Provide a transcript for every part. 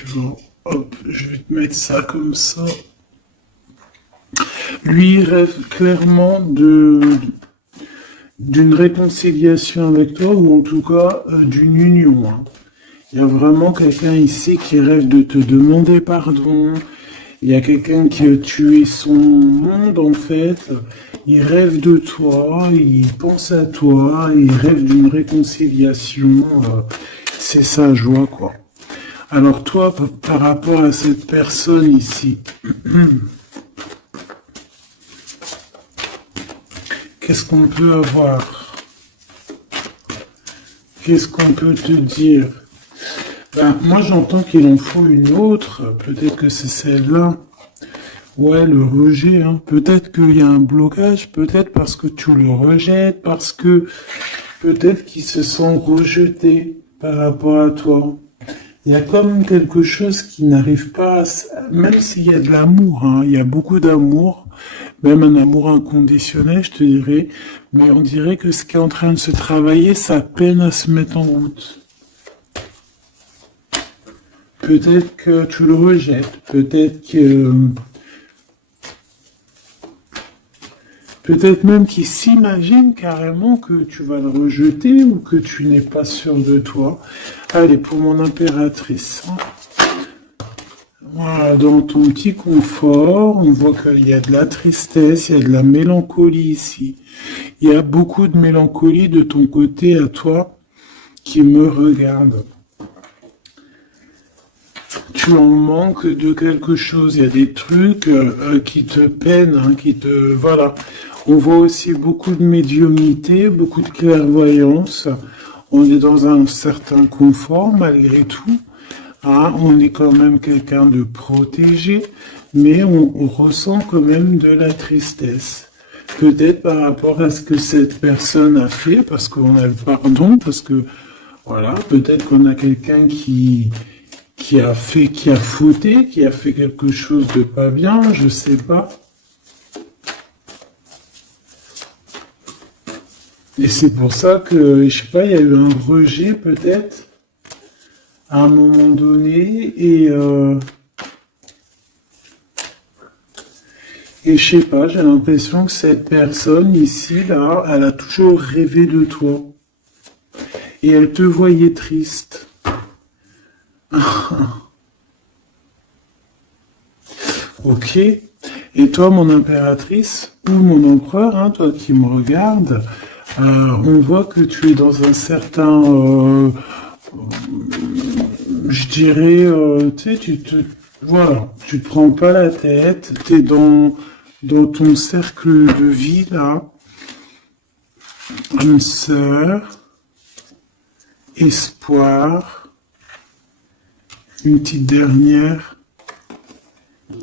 tu vois. Hop, je vais te mettre ça comme ça. Lui, il rêve clairement d'une réconciliation avec toi, ou en tout cas d'une union, hein. Il y a vraiment quelqu'un ici qui rêve de te demander pardon. Il y a quelqu'un qui a tué son monde, en fait. Il rêve de toi, il pense à toi, il rêve d'une réconciliation. C'est sa joie, quoi. Alors toi, par rapport à cette personne ici, qu'est-ce qu'on peut avoir? Qu'est-ce qu'on peut te dire? Ben, moi, j'entends qu'il en faut une autre. Peut-être que c'est celle-là. Ouais, le rejet, hein. Peut-être qu'il y a un blocage, peut-être parce que tu le rejettes, parce que peut-être qu'il se sent rejeté par rapport à toi. Il y a comme quelque chose qui n'arrive pas, même s'il y a de l'amour, hein, il y a beaucoup d'amour, même un amour inconditionnel, je te dirais, mais on dirait que ce qui est en train de se travailler, ça peine à se mettre en route. Peut-être que tu le rejettes, peut-être même qu'il s'imagine carrément que tu vas le rejeter ou que tu n'es pas sûr de toi. Allez, pour mon impératrice. Voilà, dans ton petit confort, on voit qu'il y a de la tristesse, il y a de la mélancolie ici. Il y a beaucoup de mélancolie de ton côté à toi qui me regarde. Tu en manques de quelque chose, il y a des trucs qui te peinent, hein, Voilà. On voit aussi beaucoup de médiumnité, beaucoup de clairvoyance. On est dans un certain confort malgré tout. Hein, on est quand même quelqu'un de protégé, mais on ressent quand même de la tristesse. Peut-être par rapport à ce que cette personne a fait, parce qu'on a le pardon, parce que, voilà, peut-être qu'on a quelqu'un qui a fauté, qui a fait quelque chose de pas bien, je sais pas. Et c'est pour ça que, je sais pas, il y a eu un rejet peut-être à un moment donné, et je sais pas, j'ai l'impression que cette personne ici, là, elle a toujours rêvé de toi. Et elle te voyait triste. Ok. Et toi, mon impératrice, ou mon empereur, hein, toi qui me regardes, on voit que tu es dans un certain, je dirais, tu sais, voilà, tu te prends pas la tête, tu es dans ton cercle de vie, là, âme sœur, espoir, une petite dernière,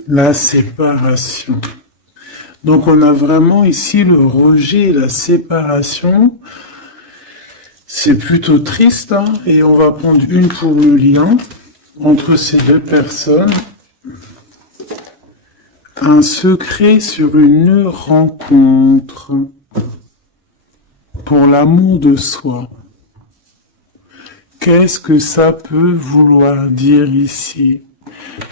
la séparation. Donc on a vraiment ici le rejet et la séparation. C'est plutôt triste, hein, et on va prendre une pour le lien entre ces deux personnes. Un secret sur une rencontre pour l'amour de soi. Qu'est-ce que ça peut vouloir dire ici?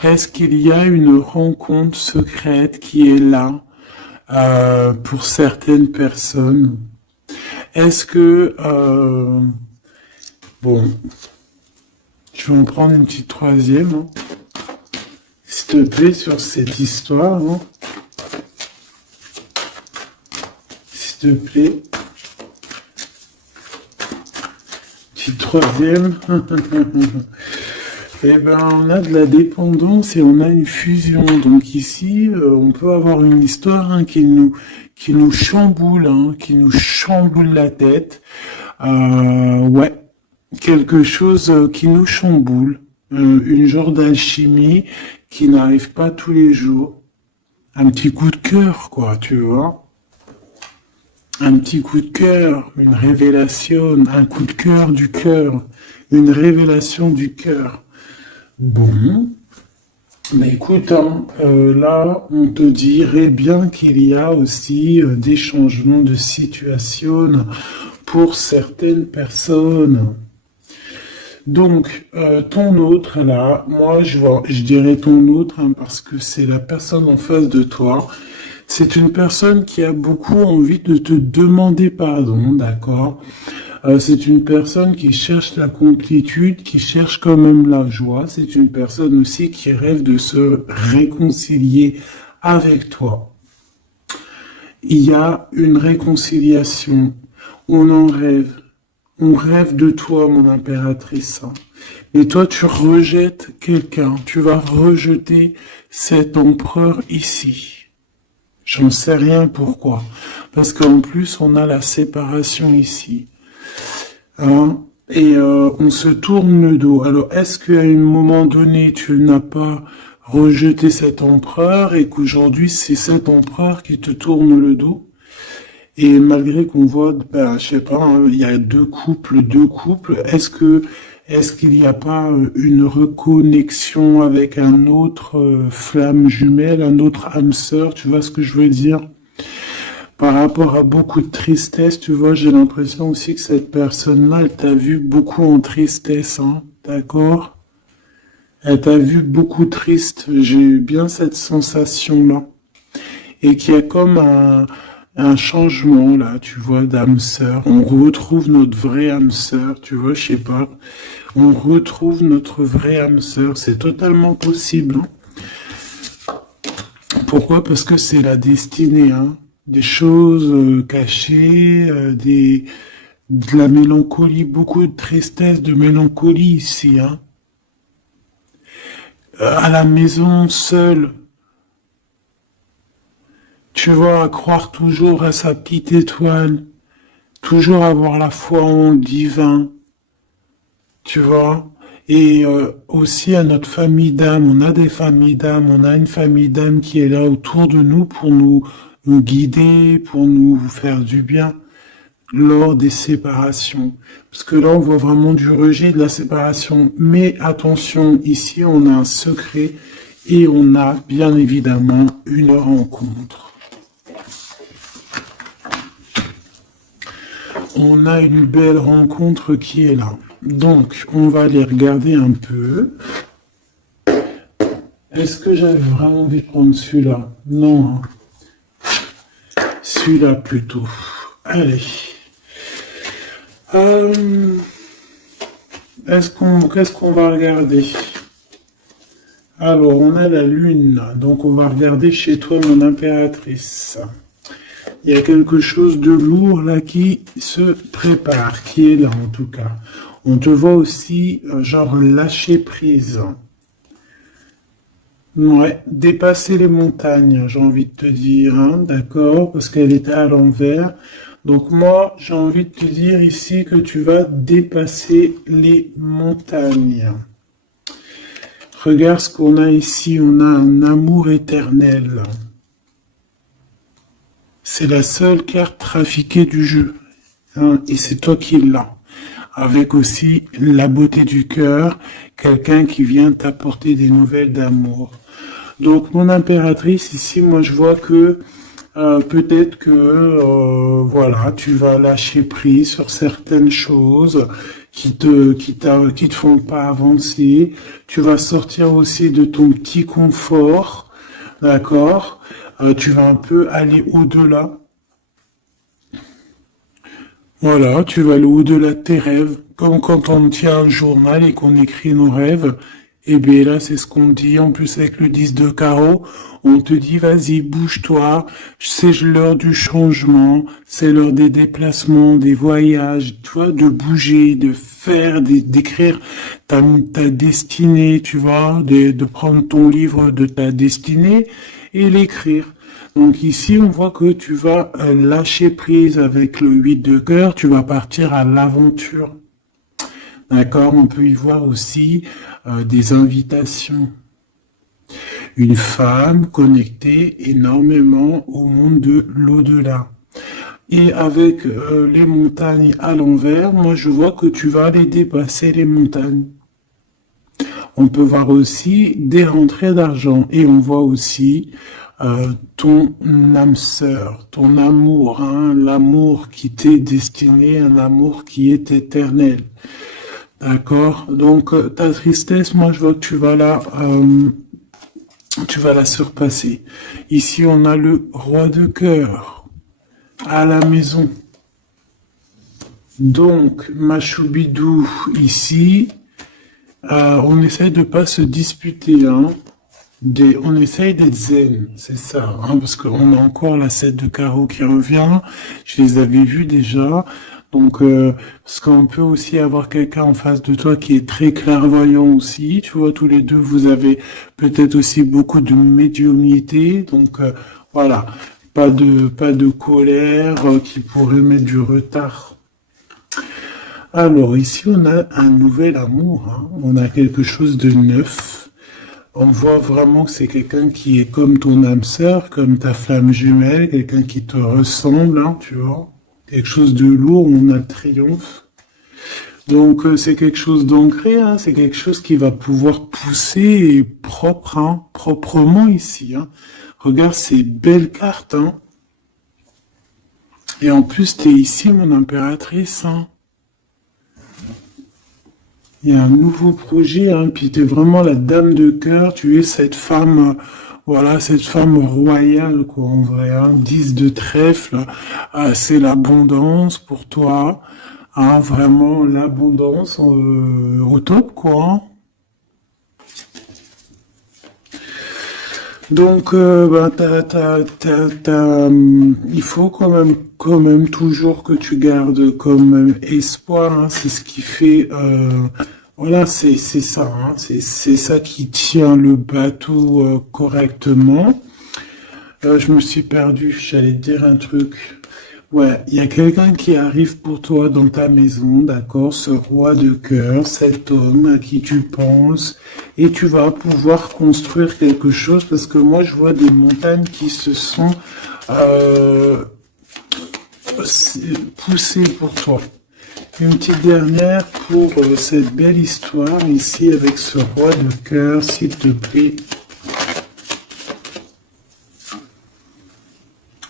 Est-ce qu'il y a une rencontre secrète qui est là pour certaines personnes? Est-ce que... bon, je vais en prendre une petite troisième, hein, s'il te plaît, sur cette histoire. Hein. S'il te plaît. Petite troisième. Eh ben, on a de la dépendance et on a une fusion. Donc ici, on peut avoir une histoire, hein, qui nous chamboule, hein, qui nous chamboule la tête. Ouais, quelque chose qui nous chamboule. Une genre d'alchimie qui n'arrive pas tous les jours. Un petit coup de cœur, quoi, tu vois. Un petit coup de cœur, une révélation, un coup de cœur du cœur, une révélation du cœur. Bon, mais écoute, hein, là, on te dirait bien qu'il y a aussi des changements de situation pour certaines personnes. Donc, ton autre, là, moi, je dirais ton autre, hein, parce que c'est la personne en face de toi. C'est une personne qui a beaucoup envie de te demander pardon, d'accord? C'est une personne qui cherche la complétude, qui cherche quand même la joie. C'est une personne aussi qui rêve de se réconcilier avec toi. Il y a une réconciliation. On en rêve. On rêve de toi, mon impératrice. Et toi, tu rejettes quelqu'un. Tu vas rejeter cet empereur ici. J'en sais rien pourquoi. Parce qu'en plus, on a la séparation ici. Hein? Et on se tourne le dos. Alors, est-ce qu'à un moment donné, tu n'as pas rejeté cet empereur et qu'aujourd'hui, c'est cet empereur qui te tourne le dos? Et malgré qu'on voit, ben, je sais pas, hein, il y a deux couples, est-ce qu'il n'y a pas une reconnexion avec un autre flamme jumelle, un autre âme sœur, tu vois ce que je veux dire? Par rapport à beaucoup de tristesse, tu vois, j'ai l'impression aussi que cette personne-là, elle t'a vu beaucoup en tristesse, hein, d'accord? Elle t'a vu beaucoup triste, j'ai eu bien cette sensation-là. Et qu'il y a comme un changement, là, tu vois, d'âme sœur. On retrouve notre vraie âme sœur, tu vois, je sais pas. On retrouve notre vraie âme sœur, c'est totalement possible, hein. Pourquoi? Parce que c'est la destinée, hein. Des choses cachées, de la mélancolie, beaucoup de tristesse, de mélancolie ici, hein. À la maison, seule, tu vois, à croire toujours à sa petite étoile, toujours avoir la foi en le divin, tu vois. Et aussi à notre famille d'âme, on a des familles d'âme, on a une famille d'âme qui est là autour de nous pour nous guider, pour nous faire du bien lors des séparations. Parce que là, on voit vraiment du rejet de la séparation. Mais attention, ici, on a un secret et on a bien évidemment une rencontre. On a une belle rencontre qui est là. Donc, on va aller regarder un peu. Est-ce que j'avais vraiment envie de prendre celui-là? Non. Celui-là plutôt. Allez. Qu'est-ce qu'on va regarder? Alors, on a la lune. Donc, on va regarder chez toi, mon impératrice. Il y a quelque chose de lourd là qui se prépare, qui est là en tout cas. On te voit aussi, genre, lâcher prise. Ouais, dépasser les montagnes, j'ai envie de te dire, hein, d'accord, parce qu'elle était à l'envers. Donc moi, j'ai envie de te dire ici que tu vas dépasser les montagnes. Regarde ce qu'on a ici, on a un amour éternel. C'est la seule carte trafiquée du jeu, hein, et c'est toi qui l'as. Avec aussi la beauté du cœur, quelqu'un qui vient t'apporter des nouvelles d'amour. Donc mon impératrice, ici, moi je vois que peut-être que voilà, tu vas lâcher prise sur certaines choses qui te font pas avancer. Tu vas sortir aussi de ton petit confort, d'accord? Tu vas un peu aller au-delà. Voilà, tu vas aller au-delà de tes rêves, comme quand on tient un journal et qu'on écrit nos rêves. Et bien là, c'est ce qu'on dit, en plus avec le 10 de carreau, on te dit, vas-y, bouge-toi, c'est l'heure du changement, c'est l'heure des déplacements, des voyages, tu vois, de bouger, de faire, d'écrire ta destinée, tu vois, de prendre ton livre de ta destinée et l'écrire. Donc ici, on voit que tu vas lâcher prise avec le 8 de cœur, tu vas partir à l'aventure. D'accord, on peut y voir aussi des invitations. Une femme connectée énormément au monde de l'au-delà. Et avec les montagnes à l'envers, moi je vois que tu vas aller dépasser les montagnes. On peut voir aussi des rentrées d'argent et on voit aussi ton âme sœur, ton amour, hein, l'amour qui t'est destiné, un amour qui est éternel. D'accord? Donc, ta tristesse, moi, je vois que tu vas la surpasser. Ici, on a le roi de cœur à la maison. Donc, ma choubidou, ici, on essaye de pas se disputer, hein. On essaye d'être zen, c'est ça, hein, parce qu'on a encore la 7 de carreau qui revient. Je les avais vus déjà. Donc, parce qu'on peut aussi avoir quelqu'un en face de toi qui est très clairvoyant aussi. Tu vois, tous les deux, vous avez peut-être aussi beaucoup de médiumnité. Donc, voilà, pas de colère qui pourrait mettre du retard. Alors, ici, on a un nouvel amour, hein. On a quelque chose de neuf. On voit vraiment que c'est quelqu'un qui est comme ton âme sœur, comme ta flamme jumelle, quelqu'un qui te ressemble, hein, tu vois. Quelque chose de lourd, on a le triomphe. Donc c'est quelque chose d'ancré, hein, c'est quelque chose qui va pouvoir pousser et propre, hein, proprement ici. Hein. Regarde ces belles cartes. Hein. Et en plus, tu es ici, mon impératrice. Hein. Il y a un nouveau projet, hein, puis tu es vraiment la dame de cœur, tu es cette femme, voilà, cette femme royale, quoi, en vrai, hein, 10 de trèfle, c'est l'abondance pour toi, hein, vraiment l'abondance au top, quoi. Hein. Donc, ben, il faut quand même toujours que tu gardes comme même espoir. Hein, c'est ce qui fait, voilà, c'est ça. Hein, c'est ça qui tient le bateau correctement. Je me suis perdu. J'allais te dire un truc. Ouais, il y a quelqu'un qui arrive pour toi dans ta maison, d'accord, ce roi de cœur, cet homme à qui tu penses, et tu vas pouvoir construire quelque chose parce que moi je vois des montagnes qui se sont poussées pour toi. Une petite dernière pour cette belle histoire ici avec ce roi de cœur, s'il te plaît.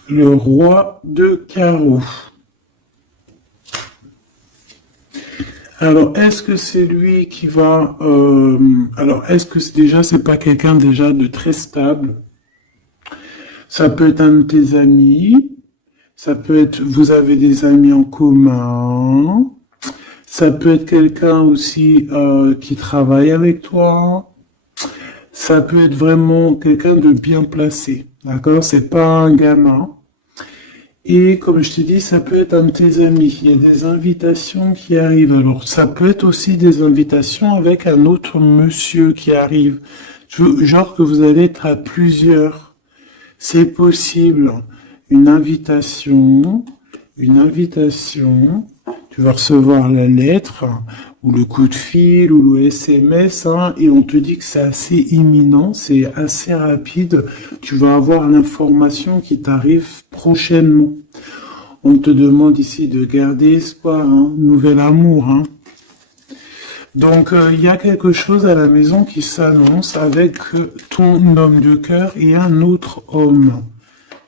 Le roi de carreau. Alors, est-ce que c'est lui qui va... alors, est-ce que déjà, c'est pas quelqu'un déjà de très stable? Ça peut être un de tes amis. Ça peut être... Vous avez des amis en commun. Ça peut être quelqu'un aussi qui travaille avec toi. Ça peut être vraiment quelqu'un de bien placé. D'accord? C'est pas un gamin. Et comme je t'ai dit, ça peut être un de tes amis. Il y a des invitations qui arrivent. Alors, ça peut être aussi des invitations avec un autre monsieur qui arrive. Genre que vous allez être à plusieurs. C'est possible. Une invitation. Tu vas recevoir la lettre, ou le coup de fil, ou le SMS, hein, et on te dit que c'est assez imminent, c'est assez rapide. Tu vas avoir l'information qui t'arrive prochainement. On te demande ici de garder espoir, hein, nouvel amour. Hein. Donc, il y a quelque chose à la maison qui s'annonce avec ton homme de cœur et un autre homme.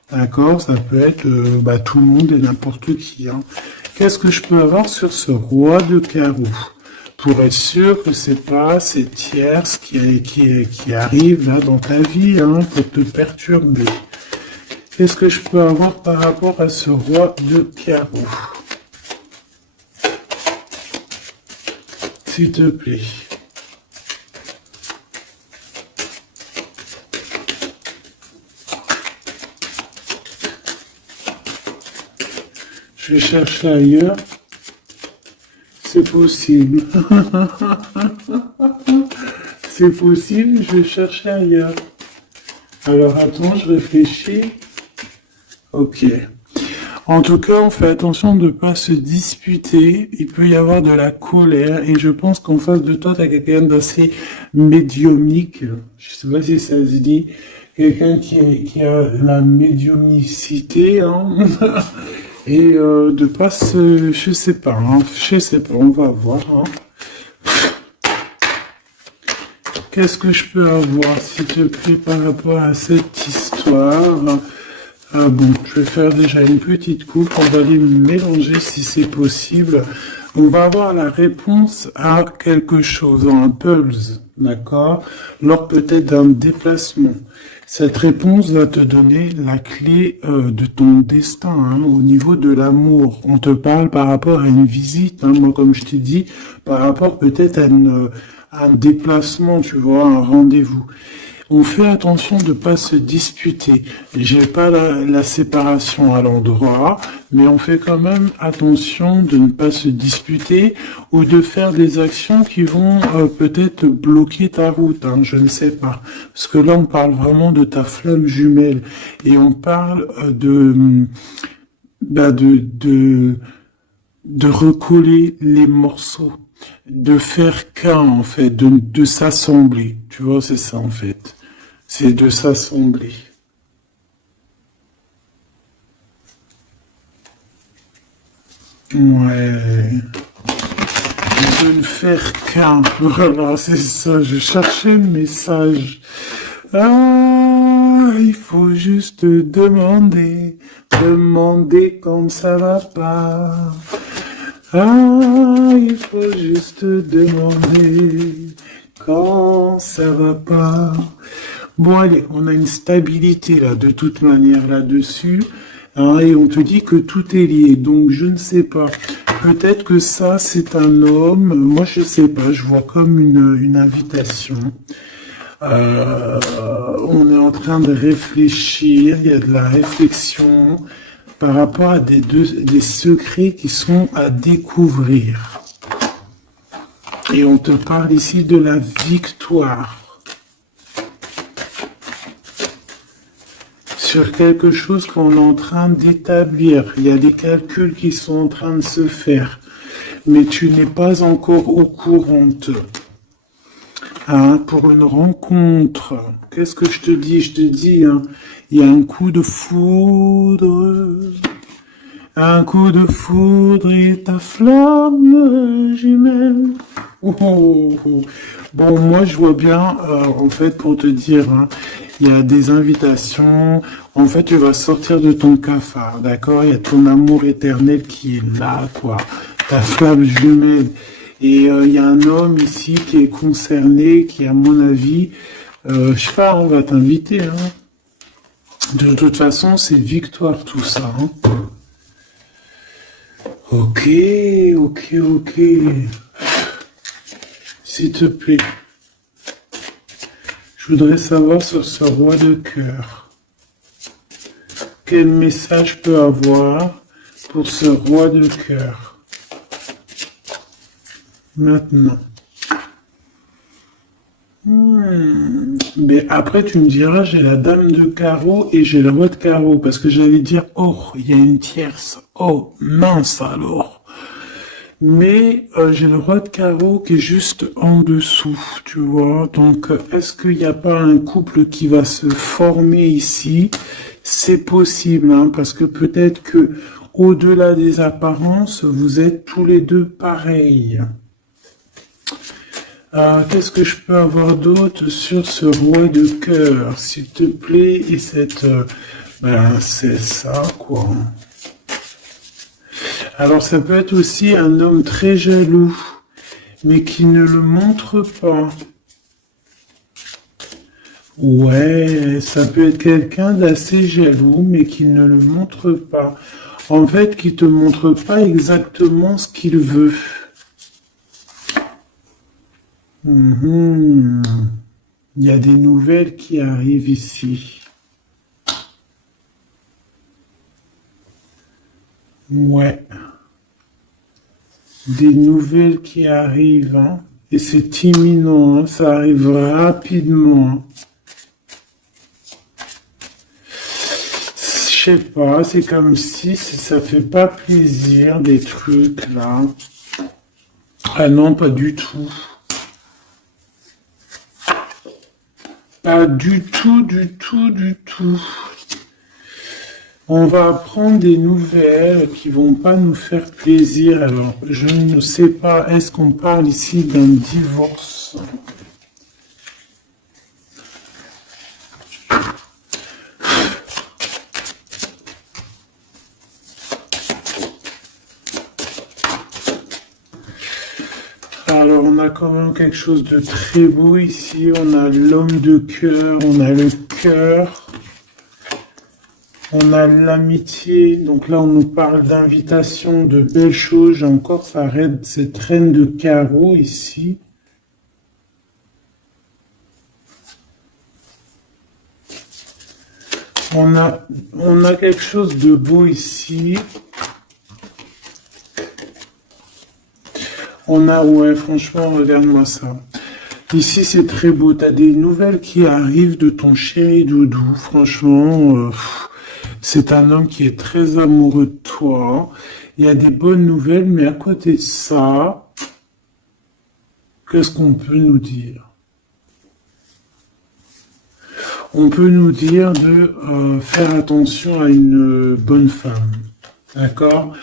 D'accord, ça peut être tout le monde et n'importe qui. Hein. Qu'est-ce que je peux avoir sur ce roi de carreau? Pour être sûr que c'est pas ces tierces qui arrivent là dans ta vie hein, pour te perturber. Qu'est-ce que je peux avoir par rapport à ce roi de carreau? S'il te plaît. Je vais chercher ailleurs. C'est possible. C'est possible, je vais chercher ailleurs. Alors attends, je réfléchis. Ok. En tout cas, on fait attention de ne pas se disputer. Il peut y avoir de la colère. Et je pense qu'en face de toi, tu as quelqu'un d'assez médiumnique. Je sais pas si ça se dit. Quelqu'un qui a la médiumnicité. Hein. Et de pas se... Je sais pas, on va voir. Hein. Qu'est-ce que je peux avoir, s'il te plaît, par rapport à cette histoire? Bon, je vais faire déjà une petite coupe, on va les mélanger si c'est possible. On va avoir la réponse à quelque chose, un pulse, d'accord? Lors peut-être d'un déplacement. Cette réponse va te donner la clé de ton destin, hein, au niveau de l'amour. On te parle par rapport à une visite, hein, moi comme je t'ai dit, par rapport peut-être à un déplacement, tu vois, un rendez-vous. On fait attention de pas se disputer. J'ai pas la séparation à l'endroit, mais on fait quand même attention de ne pas se disputer ou de faire des actions qui vont peut-être bloquer ta route, hein, je ne sais pas. Parce que là, on parle vraiment de ta flamme jumelle et on parle bah, de recoller les morceaux, de faire qu'un en fait, de s'assembler. Tu vois, c'est ça en fait. C'est de s'assembler. Ouais. De ne faire qu'un. Voilà, c'est ça. Je cherchais le message. Ah, il faut juste demander. Demander quand ça va pas. Ah, il faut juste demander quand ça va pas. Bon, allez, on a une stabilité là, de toute manière là-dessus, hein, et on te dit que tout est lié. Donc, je ne sais pas. Peut-être que ça, c'est un homme. Moi, je sais pas. Je vois comme une invitation. On est en train de réfléchir. Il y a de la réflexion par rapport à des secrets qui sont à découvrir. Et on te parle ici de la victoire sur quelque chose qu'on est en train d'établir. Il y a des calculs qui sont en train de se faire, mais tu n'es pas encore au courant. Hein, pour une rencontre, qu'est-ce que je te dis? Je te dis, hein, il y a un coup de foudre. Un coup de foudre et ta flamme jumelle. Oh, oh, oh. Bon, moi je vois bien, en fait, pour te dire, hein, il y a des invitations. En fait, tu vas sortir de ton cafard, d'accord? Il y a ton amour éternel qui est là, quoi. Ta flamme jumelle. Et il y a un homme ici qui est concerné, qui, à mon avis, je sais pas, on va t'inviter, hein. De toute façon, c'est victoire tout ça, hein. Ok, ok, ok. S'il te plaît. Je voudrais savoir sur ce roi de cœur. Quel message peut avoir pour ce roi de cœur? Maintenant. Mais après, tu me diras, j'ai la dame de carreau et j'ai le roi de carreau. Parce que j'allais dire, oh, il y a une tierce. Oh, mince alors. Mais j'ai le roi de carreau qui est juste en dessous, tu vois. Donc, est-ce qu'il n'y a pas un couple qui va se former ici? C'est possible, hein, parce que peut-être que au-delà des apparences, vous êtes tous les deux pareils. Qu'est-ce que je peux avoir d'autre sur ce roi de cœur, s'il te plaît? Et cette... ben, c'est ça, quoi. Alors, ça peut être aussi un homme très jaloux, mais qui ne le montre pas. Ouais, ça peut être quelqu'un d'assez jaloux, mais qui ne le montre pas. En fait, qui te montre pas exactement ce qu'il veut. Il y a des nouvelles qui arrivent ici. Ouais. Des nouvelles qui arrivent, hein. Et c'est imminent, hein. Ça arrive rapidement, hein. Je sais pas, c'est comme si ça fait pas plaisir, des trucs, là. Ah non, pas du tout. Pas du tout, du tout, du tout. On va apprendre des nouvelles qui vont pas nous faire plaisir. Alors, je ne sais pas, est-ce qu'on parle ici d'un divorce? a quand même quelque chose de très beau ici. On a l'homme de cœur, on a le cœur, on a l'amitié. Donc là, on nous parle d'invitation, de belles choses. J'ai encore cette reine de carreau ici. On a quelque chose de beau ici. Ouais, franchement, regarde-moi ça. Ici, c'est très beau. T'as des nouvelles qui arrivent de ton chéri doudou. Franchement, c'est un homme qui est très amoureux de toi. Il y a des bonnes nouvelles, mais à côté de ça, qu'est-ce qu'on peut nous dire? On peut nous dire de faire attention à une bonne femme. D'accord?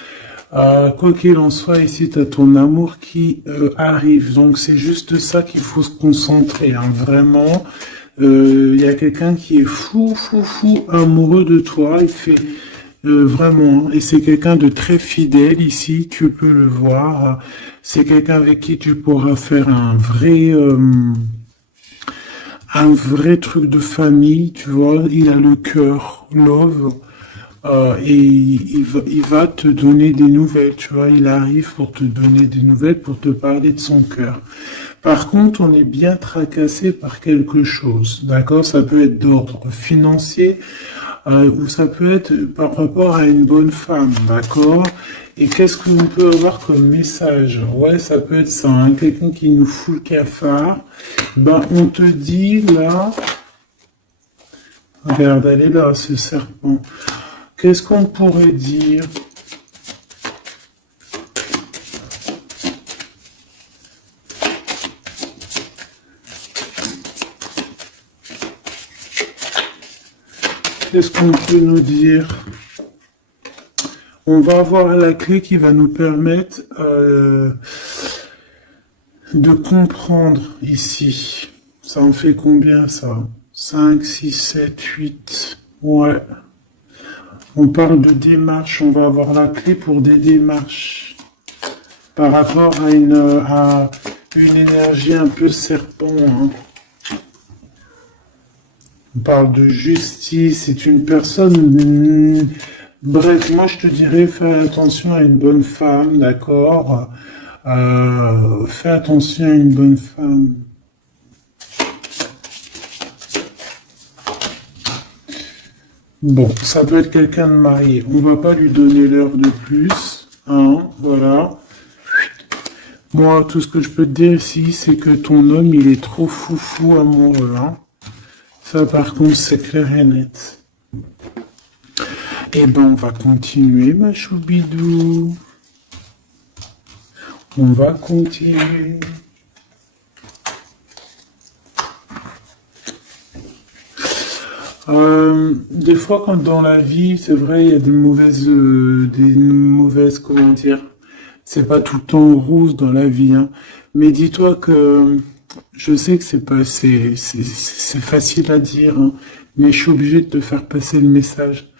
Quoi qu'il en soit, ici, tu as ton amour qui arrive. Donc, c'est juste ça qu'il faut se concentrer. Hein. Vraiment, il y a quelqu'un qui est fou amoureux de toi. Il fait vraiment, et c'est quelqu'un de très fidèle ici. Tu peux le voir. C'est quelqu'un avec qui tu pourras faire un vrai truc de famille. Tu vois, il a le cœur, love. Et il va te donner des nouvelles, tu vois, il arrive pour te donner des nouvelles, pour te parler de son cœur. Par contre, on est bien tracassé par quelque chose, d'accord? Ça peut être d'ordre financier, ou ça peut être par rapport à une bonne femme, d'accord? Et qu'est-ce qu'on peut avoir comme message? Ouais, ça peut être ça, hein, quelqu'un qui nous fout le cafard. Ben, on te dit là, regarde, elle est là, ce serpent. Qu'est-ce qu'on pourrait dire? Qu'est-ce qu'on peut nous dire? On va avoir la clé qui va nous permettre de comprendre ici. Ça en fait combien ça? 5, 6, 7, 8. Ouais. On parle de démarches, on va avoir la clé pour des démarches par rapport à une énergie un peu serpent. Hein. On parle de justice, c'est une personne... bref, moi je te dirais, fais attention à une bonne femme, d'accord? Fais attention à une bonne femme. Bon, ça peut être quelqu'un de marié. On va pas lui donner l'heure de plus. Hein, voilà. Moi, tout ce que je peux te dire ici, c'est que ton homme, il est trop fou amoureux. Hein. Ça, par contre, c'est clair et net. Eh ben, on va continuer, ma choubidou. On va continuer. Des fois, quand dans la vie, c'est vrai, il y a des mauvaises, comment dire, c'est pas tout le temps rose dans la vie, hein. Mais dis-toi que, je sais que c'est facile à dire, hein, mais je suis obligé de te faire passer le message.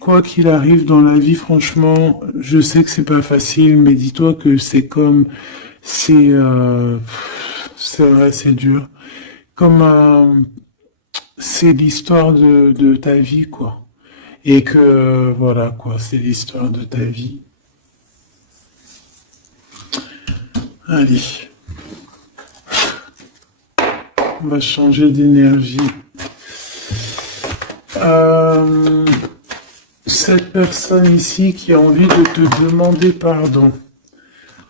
Quoi qu'il arrive dans la vie, franchement, je sais que c'est pas facile, mais dis-toi que c'est vrai, c'est dur. Comme c'est l'histoire de ta vie, quoi. Et que, voilà, quoi, c'est l'histoire de ta vie. Allez. On va changer d'énergie. Cette personne ici qui a envie de te demander pardon.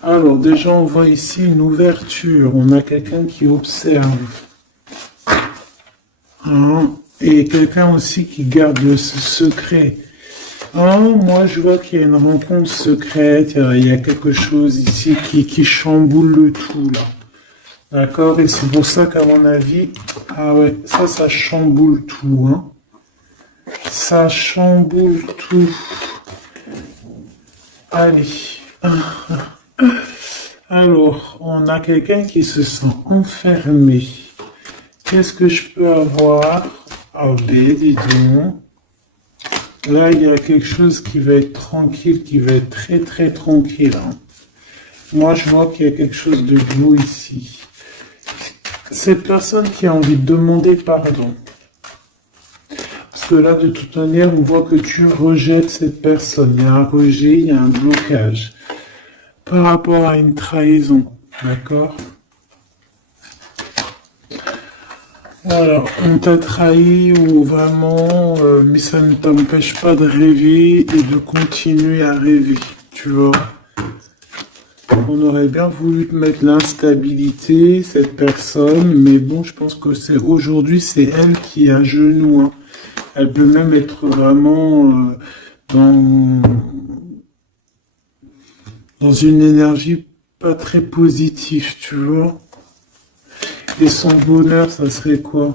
Alors, déjà, on voit ici une ouverture. On a quelqu'un qui observe. Hein, et quelqu'un aussi qui garde le secret. Hein, moi, je vois qu'il y a une rencontre secrète. Il y a quelque chose ici qui chamboule le tout, là. D'accord? Et c'est pour ça qu'à mon avis, ah ouais, ça chamboule tout, hein. Ça chamboule tout. Allez. Alors, on a quelqu'un qui se sent enfermé. Qu'est-ce que je peux avoir? Ah ben, dis donc. Là, il y a quelque chose qui va être tranquille, qui va être très très tranquille. Hein. Moi, je vois qu'il y a quelque chose de beau ici. Cette personne qui a envie de demander pardon. Parce que là, de toute manière, on voit que tu rejettes cette personne. Il y a un rejet, il y a un blocage. Par rapport à une trahison. D'accord? Alors, on t'a trahi ou vraiment, mais ça ne t'empêche pas de rêver et de continuer à rêver. Tu vois? On aurait bien voulu te mettre l'instabilité, cette personne, mais bon, je pense que c'est aujourd'hui, c'est elle qui est à genoux, hein. Elle peut même être vraiment dans, dans une énergie pas très positive, tu vois. Et son bonheur, ça serait quoi?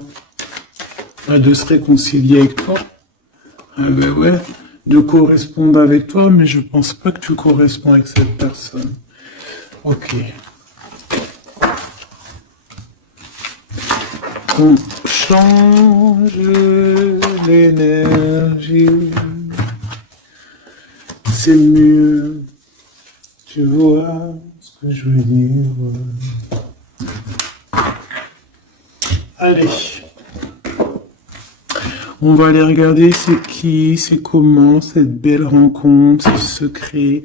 De se réconcilier avec toi. Ah ben ouais, de correspondre avec toi, mais je pense pas que tu corresponds avec cette personne. Ok. On change l'énergie. C'est mieux. Tu vois ce que je veux dire. Allez. On va aller regarder c'est qui, c'est comment, cette belle rencontre, ce secret.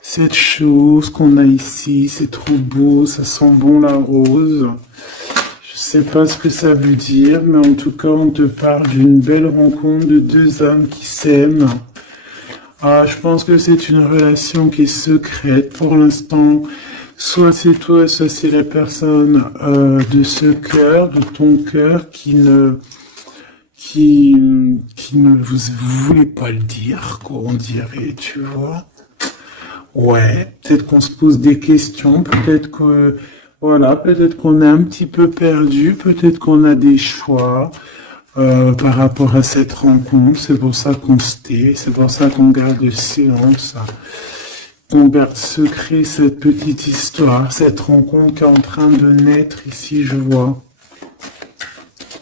Cette chose qu'on a ici, c'est trop beau, ça sent bon la rose. Je sais pas ce que ça veut dire, mais en tout cas, on te parle d'une belle rencontre de deux âmes qui s'aiment. Ah, je pense que c'est une relation qui est secrète pour l'instant. Soit c'est toi, soit c'est la personne de ce cœur, de ton cœur, qui ne vous voulez pas le dire, quoi, on dirait, tu vois. Ouais, peut-être qu'on se pose des questions, peut-être que, voilà, peut-être qu'on est un petit peu perdu, peut-être qu'on a des choix par rapport à cette rencontre. C'est pour ça qu'on se tait, c'est pour ça qu'on garde le silence, qu'on garde secret cette petite histoire, cette rencontre qui est en train de naître ici, je vois.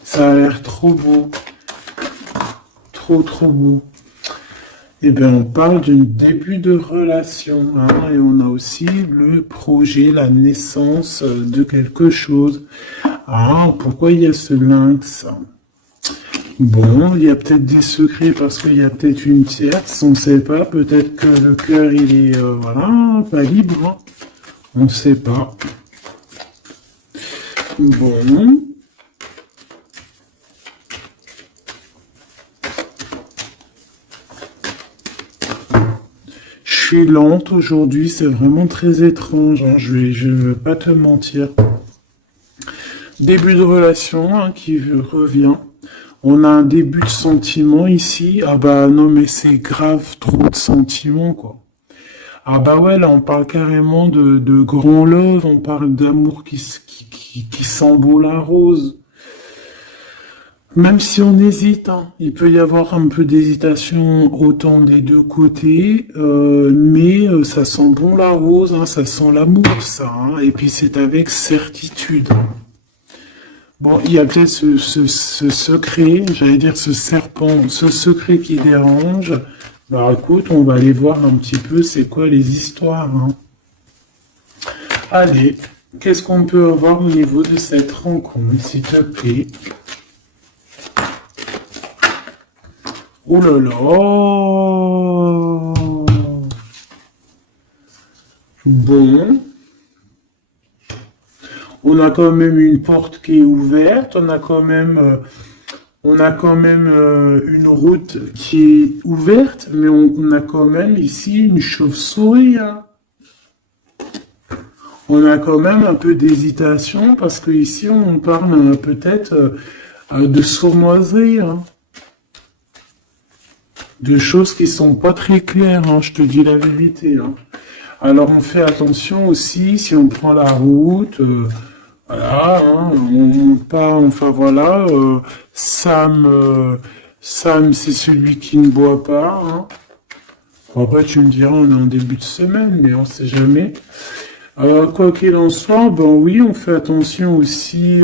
Ça a l'air trop beau, trop beau. Eh bien, on parle d'un début de relation, hein, et on a aussi le projet, la naissance de quelque chose. Ah, pourquoi il y a ce lynx? Bon, il y a peut-être des secrets parce qu'il y a peut-être une tierce, on ne sait pas. Peut-être que le cœur, il est, voilà, pas libre, hein. On ne sait pas. Bon. Je suis lente aujourd'hui, c'est vraiment très étrange, hein, je veux pas te mentir. Début de relation hein, qui revient. On a un début de sentiment ici. Ah bah non mais c'est grave, trop de sentiments quoi. Ah bah ouais, là on parle carrément de grand love, on parle d'amour qui sent beau la rose. Même si on hésite, hein, il peut y avoir un peu d'hésitation autant des deux côtés, mais ça sent bon la rose, hein, ça sent l'amour, ça, hein, et puis c'est avec certitude. Bon, il y a peut-être ce secret, j'allais dire ce serpent, ce secret qui dérange. Alors écoute, on va aller voir un petit peu c'est quoi les histoires. Hein. Allez, qu'est-ce qu'on peut avoir au niveau de cette rencontre, s'il te plaît? Oh là là! Bon. On a quand même une porte qui est ouverte, on a quand même, une route qui est ouverte, mais on a quand même ici une chauve-souris. Hein. On a quand même un peu d'hésitation parce que ici on parle peut-être de sournoiserie. Hein. De choses qui sont pas très claires, hein, je te dis la vérité. Hein. Alors on fait attention aussi si on prend la route, voilà, hein, on monte pas, enfin voilà, Sam c'est celui qui ne boit pas. Hein. Bon, après tu me diras on est en début de semaine, mais on sait jamais. Quoi qu'il en soit, ben oui, on fait attention aussi.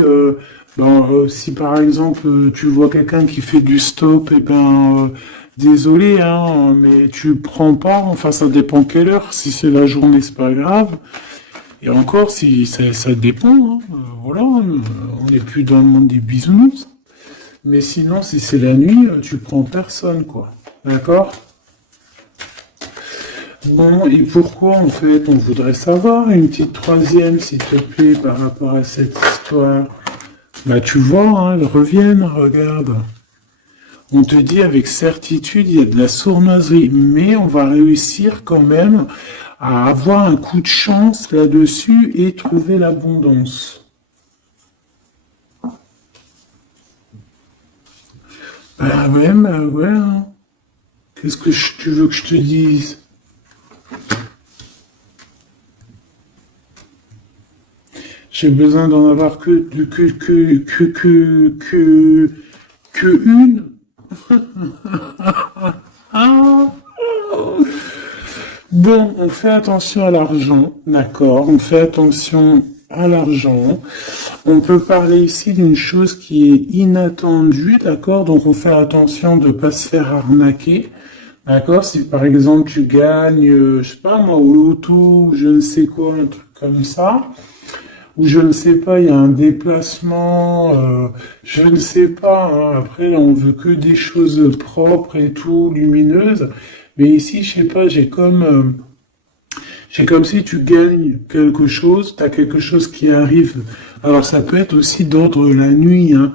Si par exemple tu vois quelqu'un qui fait du stop, et ben Désolé, hein, mais tu prends pas, enfin ça dépend quelle heure, si c'est la journée, c'est pas grave. Et encore, si ça dépend, hein, voilà, on n'est plus dans le monde des bisounours. Mais sinon, si c'est la nuit, tu prends personne, quoi. D'accord? Bon, et pourquoi, en fait, on voudrait savoir une petite troisième, s'il te plaît, par rapport à cette histoire? Bah, tu vois, hein, elles reviennent, regarde. On te dit avec certitude, il y a de la sournoiserie, mais on va réussir quand même à avoir un coup de chance là-dessus et trouver l'abondance. Bah ouais, hein. Qu'est-ce que tu veux que je te dise? J'ai besoin d'en avoir que une. Ah. Bon, on fait attention à l'argent, d'accord? On fait attention à l'argent. On peut parler ici d'une chose qui est inattendue, d'accord? Donc on fait attention de ne pas se faire arnaquer, d'accord? Si par exemple tu gagnes, je sais pas moi, au loto, ou je ne sais quoi, un truc comme ça, ou je ne sais pas, il y a un déplacement, je ne sais pas, hein. Après là, on veut que des choses propres et tout, lumineuses. Mais ici, je sais pas, c'est comme si tu gagnes quelque chose, tu as quelque chose qui arrive. Alors ça peut être aussi d'ordre la nuit, hein.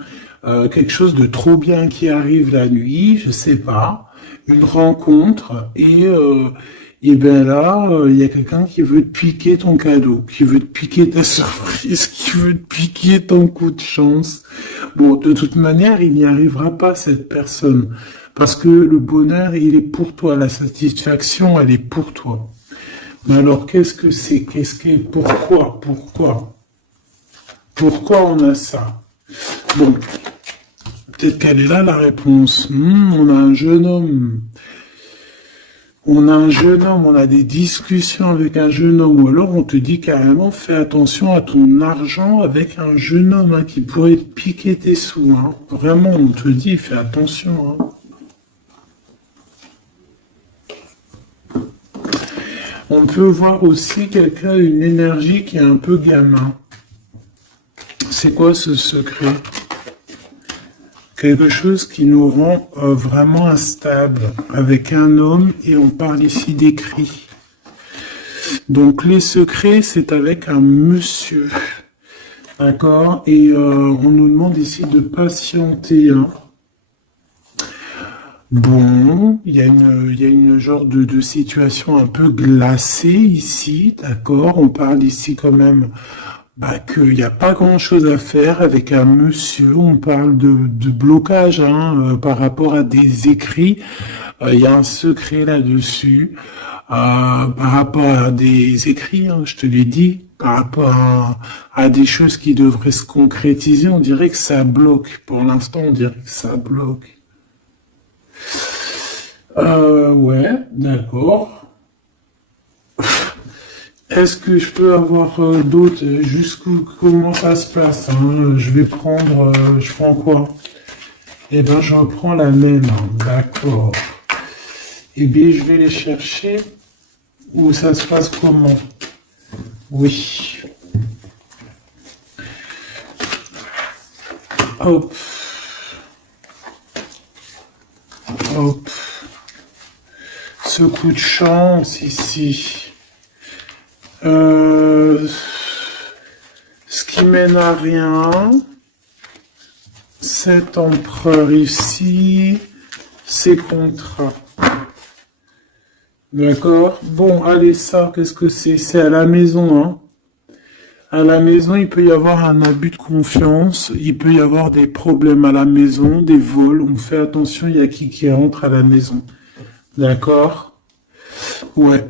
Quelque chose de trop bien qui arrive la nuit, je sais pas, une rencontre, et ben là, il y a quelqu'un qui veut te piquer ton cadeau, qui veut te piquer ta surprise, qui veut te piquer ton coup de chance. Bon, de toute manière, il n'y arrivera pas cette personne, parce que le bonheur, il est pour toi, la satisfaction, elle est pour toi. Mais alors, qu'est-ce que c'est? Pourquoi on a ça? Bon, peut-être qu'elle est là, la réponse. On a un jeune homme. On a des discussions avec un jeune homme, ou alors on te dit carrément, fais attention à ton argent avec un jeune homme, hein, qui pourrait te piquer tes sous, hein. Vraiment, on te dit, fais attention, hein. On peut voir aussi quelqu'un, une énergie qui est un peu gamin. C'est quoi ce secret? Quelque chose qui nous rend vraiment instable avec un homme, et on parle ici d'écrit. Donc les secrets, c'est avec un monsieur. D'accord? Et on nous demande ici de patienter, hein. Bon, il y a une genre de situation un peu glacée ici, d'accord? On parle ici quand même, bah, qu'il n'y a pas grand-chose à faire avec un monsieur. On parle de blocage, hein, par rapport à des écrits. Il y a un secret là-dessus. Par rapport à des écrits, hein, je te l'ai dit, par rapport à des choses qui devraient se concrétiser, on dirait que ça bloque. Pour l'instant, on dirait que ça bloque. Ouais, d'accord. Est-ce que je peux avoir d'autres, jusqu'où, comment ça se passe, hein? Je vais prendre, je prends quoi? Eh ben, je reprends la même, hein. D'accord. Eh bien, je vais les chercher. Où ça se passe comment? Oui. Hop, hop. Ce coup de chance ici. Ce qui mène à rien. Cet empereur ici. Ces contrats. D'accord? Bon, allez, ça, qu'est-ce que c'est? C'est à la maison, hein. À la maison, il peut y avoir un abus de confiance, il peut y avoir des problèmes à la maison, des vols. On fait attention, il y a qui rentre à la maison. D'accord? Ouais.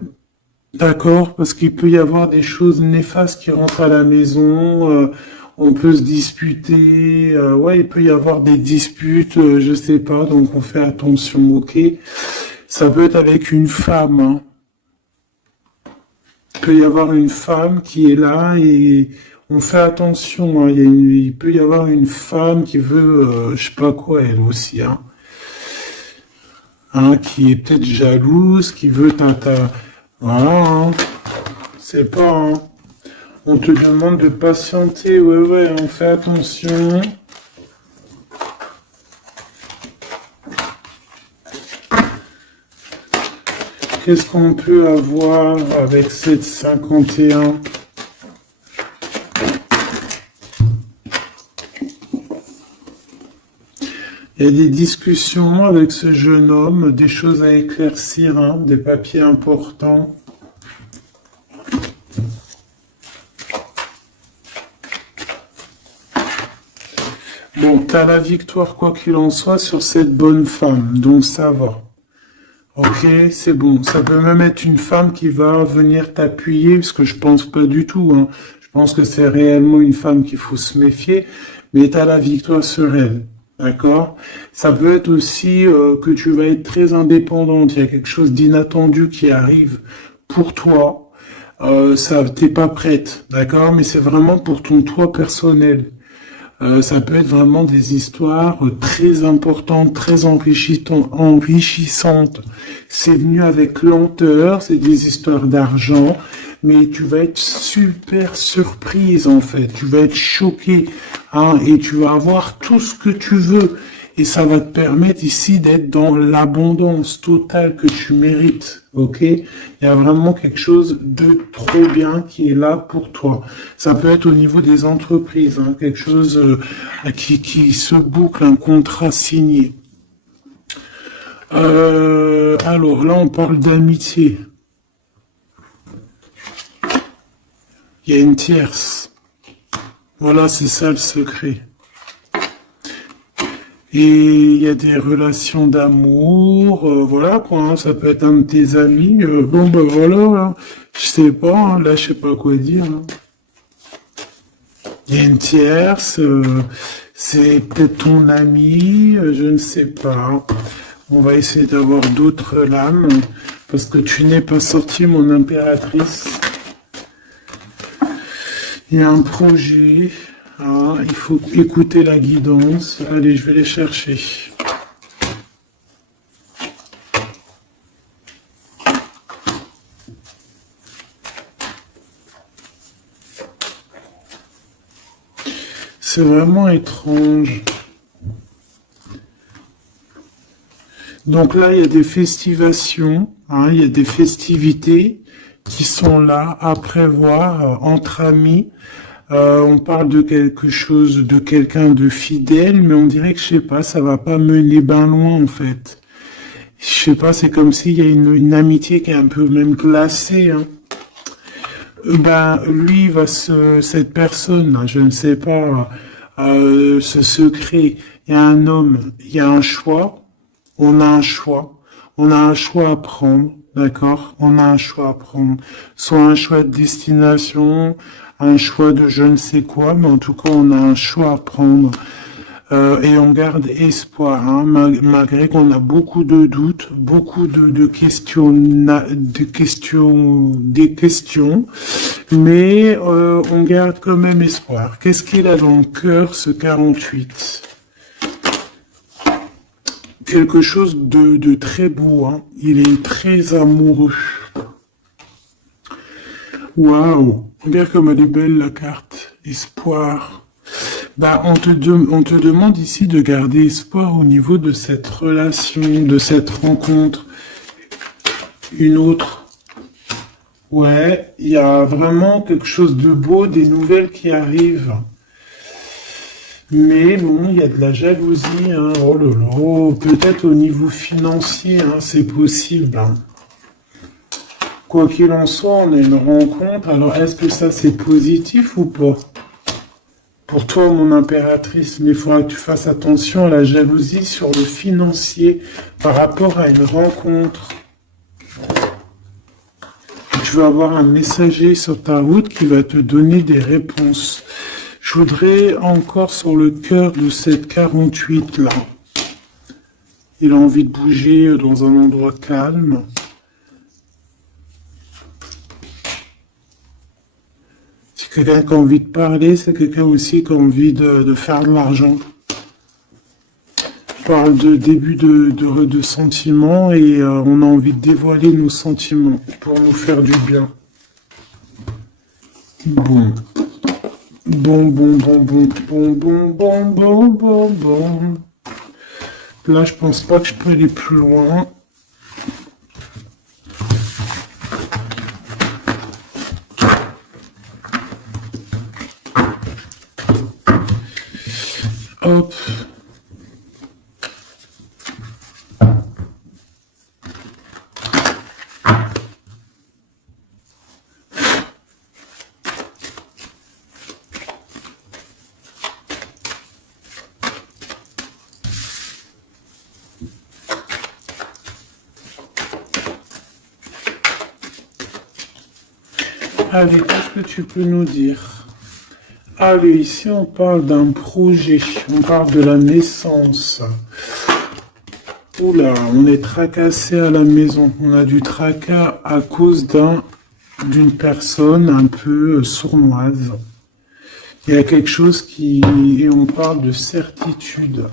D'accord, parce qu'il peut y avoir des choses néfastes qui rentrent à la maison. On peut se disputer. Ouais, il peut y avoir des disputes, je sais pas. Donc on fait attention, ok? Ça peut être avec une femme, hein. Il peut y avoir une femme qui est là et on fait attention, hein. Il peut y avoir une femme qui veut, je sais pas quoi, elle aussi, hein. hein, qui est peut-être jalouse, qui veut voilà, hein, c'est pas, hein. On te demande de patienter, ouais, on fait attention. Qu'est-ce qu'on peut avoir avec cette 51? Il y a des discussions avec ce jeune homme, des choses à éclaircir, hein, des papiers importants. Bon, t'as la victoire quoi qu'il en soit sur cette bonne femme, donc ça va. Ok, c'est bon. Ça peut même être une femme qui va venir t'appuyer, parce que je pense pas du tout, hein. Je pense que c'est réellement une femme qu'il faut se méfier, mais t'as la victoire sur elle. D'accord? Ça peut être aussi que tu vas être très indépendante. Il y a quelque chose d'inattendu qui arrive pour toi. Ça, t'es pas prête, d'accord? Mais c'est vraiment pour ton toi personnel. Ça peut être vraiment des histoires très importantes, très enrichissantes. C'est venu avec lenteur, c'est des histoires d'argent, mais tu vas être super surprise en fait. Tu vas être choquée, hein, et tu vas avoir tout ce que tu veux. Et ça va te permettre ici d'être dans l'abondance totale que tu mérites, ok? Il y a vraiment quelque chose de trop bien qui est là pour toi. Ça peut être au niveau des entreprises, hein, quelque chose qui se boucle, un contrat signé. Alors là, on parle d'amitié. Il y a une tierce. Voilà, c'est ça le secret. Et il y a des relations d'amour, voilà quoi, hein, ça peut être un de tes amis, bon ben voilà, hein, je sais pas, hein, là je sais pas quoi dire. Hein. Il y a une tierce, c'est peut-être ton ami, je ne sais pas. On va essayer d'avoir d'autres lames, parce que tu n'es pas sorti mon impératrice. Il y a un projet. Ah, il faut écouter la guidance. Allez, je vais les chercher. C'est vraiment étrange. Donc là, il y a des festivations, hein, il y a des festivités qui sont là à prévoir entre amis. On parle de quelque chose, de quelqu'un de fidèle, mais on dirait que, je sais pas, ça va pas mener ben loin, en fait. Je sais pas, c'est comme s'il y a une amitié qui est un peu même glacée, hein. Ben, lui, cette personne, là, je ne sais pas, ce secret, il y a un homme, il y a un choix, on a un choix, on a un choix à prendre, d'accord? On a un choix à prendre, soit un choix de destination, un choix de je ne sais quoi, mais en tout cas, on a un choix à prendre. Et on garde espoir, hein, malgré qu'on a beaucoup de doutes, beaucoup des questions, mais on garde quand même espoir. Qu'est-ce qu'il a dans le cœur, ce 48? Quelque chose de très beau, hein. Il est très amoureux. Waouh! Regarde comme elle est belle la carte. Espoir. Bah, on te demande ici de garder espoir au niveau de cette relation, de cette rencontre. Une autre. Ouais, il y a vraiment quelque chose de beau, des nouvelles qui arrivent. Mais bon, il y a de la jalousie, hein. Oh là là, peut-être au niveau financier, hein, c'est possible, hein. Quoi qu'il en soit, on a une rencontre. Alors, est-ce que ça c'est positif ou pas? Pour toi, mon impératrice, mais il faudra que tu fasses attention à la jalousie sur le financier par rapport à une rencontre. Tu vas avoir un messager sur ta route qui va te donner des réponses. Je voudrais encore sur le cœur de cette 48 là. Il a envie de bouger dans un endroit calme. C'est quelqu'un qui a envie de parler, c'est quelqu'un aussi qui a envie de faire de l'argent. parle de début de sentiments et on a envie de dévoiler nos sentiments pour nous faire du bien. Bon. Bon. Là, je pense pas que je peux aller plus loin. Hop. Allez, qu'est-ce que tu peux nous dire? Allez, ici on parle d'un projet, on parle de la naissance. Oula, on est tracassé à la maison, on a du tracas à cause d'une personne un peu sournoise. Il y a quelque chose et on parle de certitude.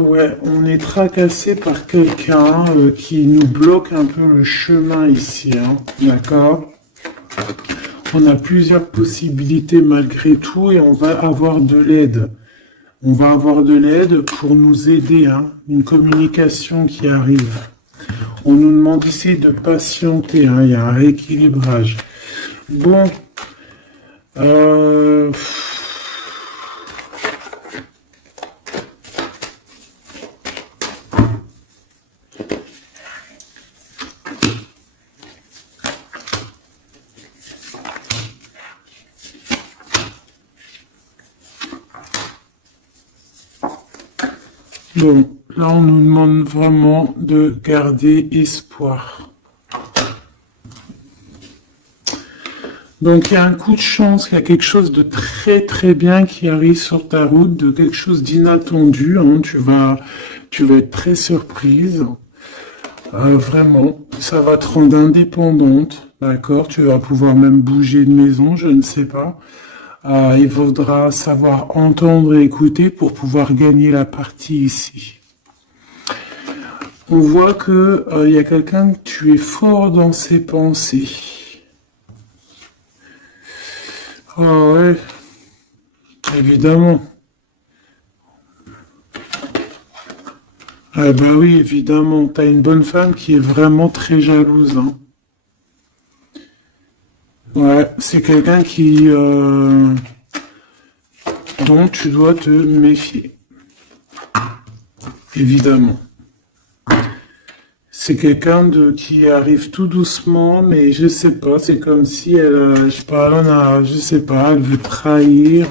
Ouais, on est tracassé par quelqu'un qui nous bloque un peu le chemin ici, hein, d'accord? On a plusieurs possibilités malgré tout et on va avoir de l'aide. On va avoir de l'aide pour nous aider, hein, une communication qui arrive. On nous demande ici de patienter, hein, il y a un rééquilibrage. Bon, Bon, là on nous demande vraiment de garder espoir. Donc il y a un coup de chance, il y a quelque chose de très très bien qui arrive sur ta route, de quelque chose d'inattendu, hein, tu vas être très surprise. Vraiment, ça va te rendre indépendante, d'accord? Tu vas pouvoir même bouger de maison, je ne sais pas. Il faudra savoir entendre et écouter pour pouvoir gagner la partie ici. On voit que il y a quelqu'un que tu es fort dans ses pensées. Ah ouais, évidemment. Ah bah oui, évidemment, t'as une bonne femme qui est vraiment très jalouse, hein. Ouais, c'est quelqu'un dont tu dois te méfier. Évidemment. C'est quelqu'un qui arrive tout doucement, mais je sais pas, c'est comme si je sais pas, je sais pas, elle veut trahir.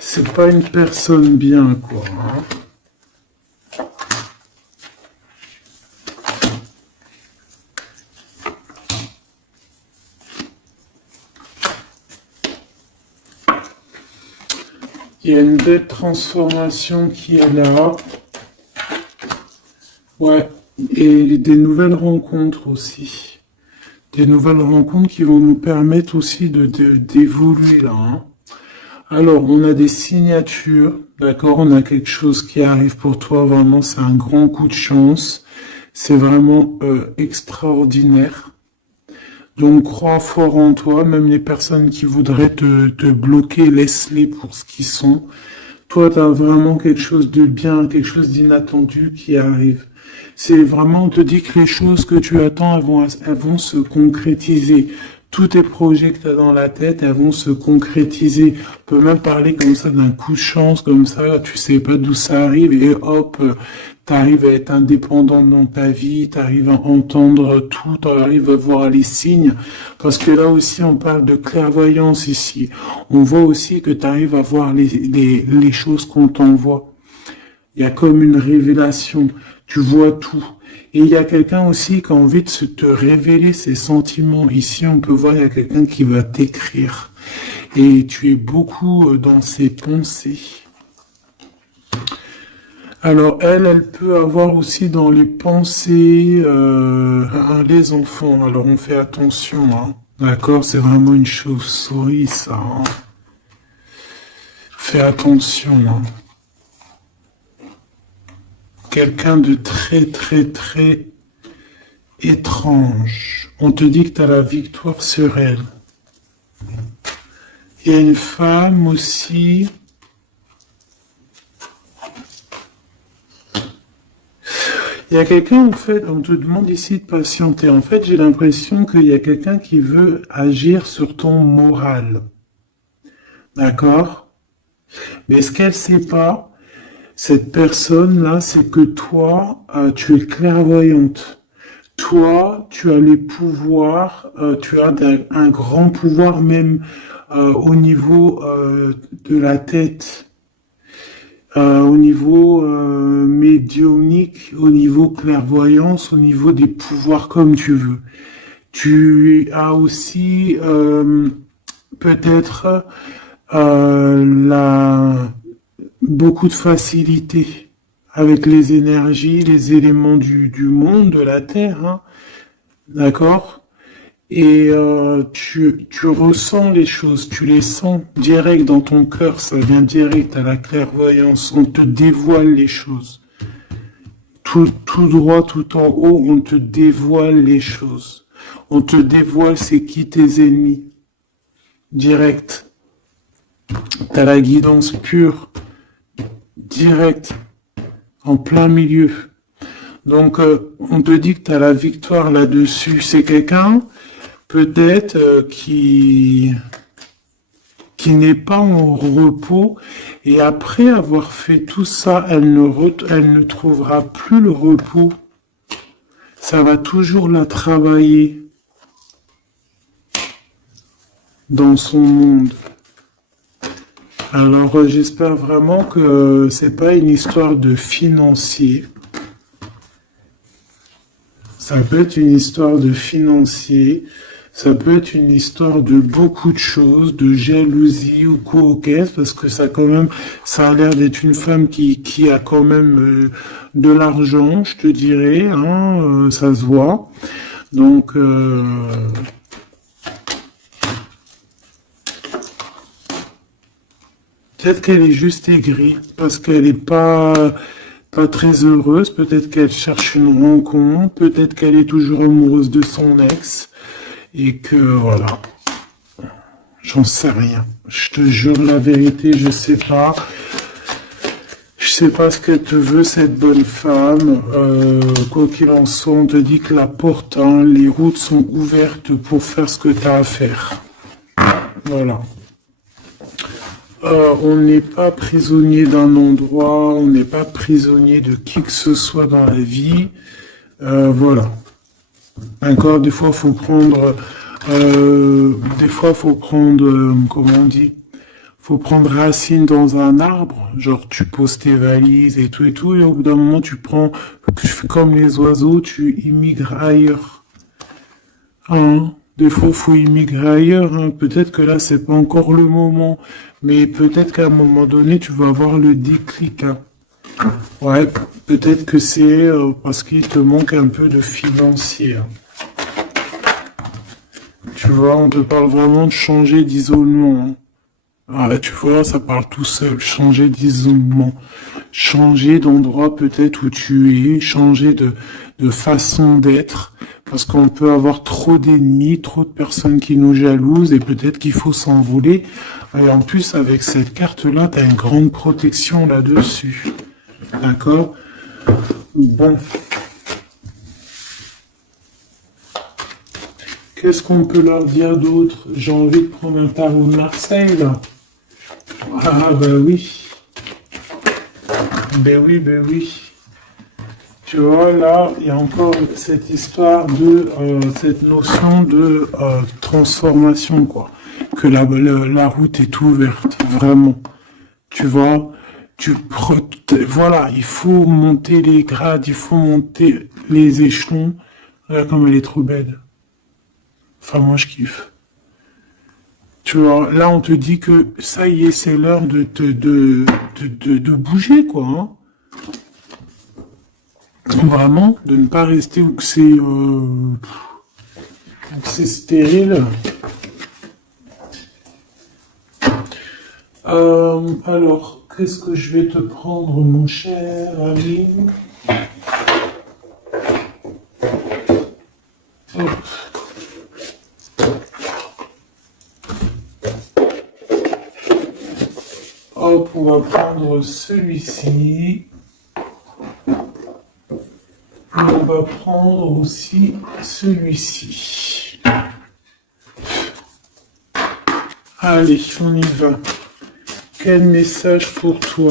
C'est pas une personne bien, quoi, hein. Il y a une belle transformation qui est là. Ouais, et des nouvelles rencontres aussi. Des nouvelles rencontres qui vont nous permettre aussi d'évoluer là, hein. Alors, on a des signatures, d'accord? On a quelque chose qui arrive pour toi, vraiment, c'est un grand coup de chance. C'est vraiment extraordinaire. Donc, crois fort en toi, même les personnes qui voudraient te bloquer, laisse-les pour ce qu'ils sont. Toi, tu as vraiment quelque chose de bien, quelque chose d'inattendu qui arrive. C'est vraiment, on te dit que les choses que tu attends, elles vont se concrétiser. Tous tes projets que tu as dans la tête, elles vont se concrétiser. On peut même parler comme ça d'un coup de chance, comme ça, tu sais pas d'où ça arrive, et hop, tu arrives à être indépendant dans ta vie, tu arrives à entendre tout, tu arrives à voir les signes. Parce que là aussi, on parle de clairvoyance ici. On voit aussi que tu arrives à voir les choses qu'on t'envoie. Il y a comme une révélation. Tu vois tout. Et il y a quelqu'un aussi qui a envie de te révéler ses sentiments. Ici, on peut voir, il y a quelqu'un qui va t'écrire. Et tu es beaucoup dans ses pensées. Alors, elle peut avoir aussi dans les pensées les enfants. Alors, on fait attention, hein. D'accord? C'est vraiment une chauve-souris, ça, hein. Fais attention, hein. Quelqu'un de très, très, très étrange. On te dit que tu as la victoire sur elle. Il y a une femme aussi. Il y a quelqu'un, en fait, on te demande ici de patienter. En fait, j'ai l'impression qu'il y a quelqu'un qui veut agir sur ton moral. D'accord? Mais ce qu'elle sait pas, cette personne-là, c'est que toi, tu es clairvoyante. Toi, tu as les pouvoirs, tu as un grand pouvoir même au niveau de la tête, au niveau médiumnique, au niveau clairvoyance, au niveau des pouvoirs comme tu veux. Tu as aussi peut-être beaucoup de facilité avec les énergies, les éléments du monde, de la Terre, hein, d'accord? Et tu ressens les choses, tu les sens direct dans ton cœur, ça vient direct à la clairvoyance, on te dévoile les choses. Tout droit, tout en haut, on te dévoile les choses. On te dévoile c'est qui tes ennemis. Direct. T'as la guidance pure. Direct. En plein milieu. Donc, on te dit que tu as la victoire là-dessus. C'est quelqu'un, peut-être, qui n'est pas en repos. Et après avoir fait tout ça, elle ne trouvera plus le repos. Ça va toujours la travailler dans son monde. Alors, j'espère vraiment que c'est pas une histoire de financier. Ça peut être une histoire de financier, ça peut être une histoire de beaucoup de choses, de jalousie ou quoi au caisse, parce que ça quand même, ça a l'air d'être une femme qui a quand même de l'argent, je te dirais, hein, ça se voit. Donc, peut-être qu'elle est juste aigrie, parce qu'elle n'est pas très heureuse, peut-être qu'elle cherche une rencontre, peut-être qu'elle est toujours amoureuse de son ex, et que voilà, j'en sais rien. Je te jure la vérité, je sais pas. Je sais pas ce qu'elle te veut, cette bonne femme. Quoi qu'il en soit, on te dit que la porte, hein, les routes sont ouvertes pour faire ce que tu as à faire. Voilà. On n'est pas prisonnier d'un endroit, on n'est pas prisonnier de qui que ce soit dans la vie. Voilà. D'accord, des fois faut prendre, comment on dit, faut prendre racine dans un arbre. Genre tu poses tes valises et tout, et au bout d'un moment tu fais comme les oiseaux, tu immigres ailleurs. Hein? Des fois, faut immigrer ailleurs, hein. Peut-être que là, c'est pas encore le moment, mais peut-être qu'à un moment donné, tu vas avoir le déclic, hein. Ouais, peut-être que c'est parce qu'il te manque un peu de financier, hein. Tu vois, on te parle vraiment de changer d'isolement, hein. Ah, tu vois, ça parle tout seul, changer d'isolement, changer d'endroit peut-être où tu es, changer de façon d'être, parce qu'on peut avoir trop d'ennemis, trop de personnes qui nous jalousent, et peut-être qu'il faut s'envoler. Et en plus, avec cette carte-là, tu as une grande protection là-dessus. D'accord? Bon. Qu'est-ce qu'on peut leur dire d'autre? J'ai envie de prendre un tarot de Marseille, là. Ah, ben oui. Ben oui, ben oui. Tu vois, là, il y a encore cette histoire de, cette notion de transformation, quoi. Que la route est ouverte, vraiment. Tu vois, voilà, il faut monter les grades, il faut monter les échelons. Regarde comme elle est trop belle. Enfin, moi, je kiffe. Tu vois, là, on te dit que ça y est, c'est l'heure de bouger, quoi, hein. Vraiment, de ne pas rester où que c'est stérile. Alors, qu'est-ce que je vais te prendre, mon cher ami? Hop. Hop, on va prendre celui-ci. On va prendre aussi celui-ci. Allez, on y va. Quel message pour toi?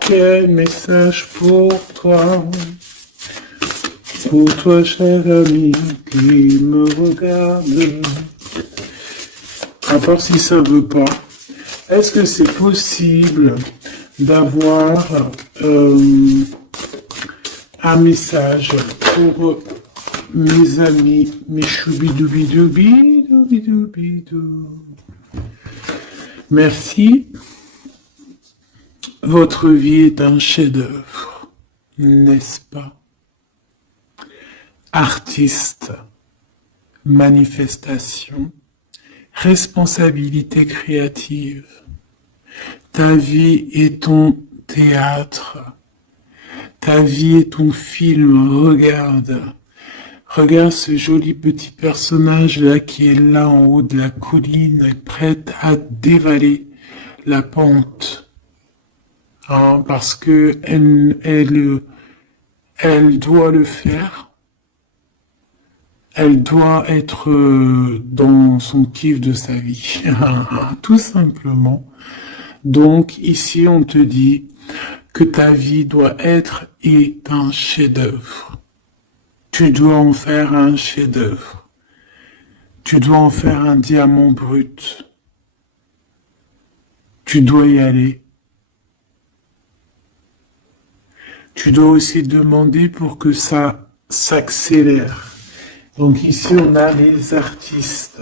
Quel message pour toi? Pour toi, cher ami, qui me regarde. À part si ça veut pas. Est-ce que c'est possible d'avoir un message pour mes amis, mes choubidoubidoubidoubidou. Merci. Votre vie est un chef-d'œuvre, n'est-ce pas? Artiste, manifestation, responsabilité créative. Ta vie est ton théâtre. Ta vie est ton film. Regarde. Regarde ce joli petit personnage-là qui est là en haut de la colline, prête à dévaler la pente. Hein, parce que elle doit le faire. Elle doit être dans son kiff de sa vie, tout simplement. Donc ici, on te dit que ta vie doit être un chef-d'œuvre. Tu dois en faire un chef-d'œuvre. Tu dois en faire un diamant brut. Tu dois y aller. Tu dois aussi demander pour que ça s'accélère. Donc ici, on a les artistes.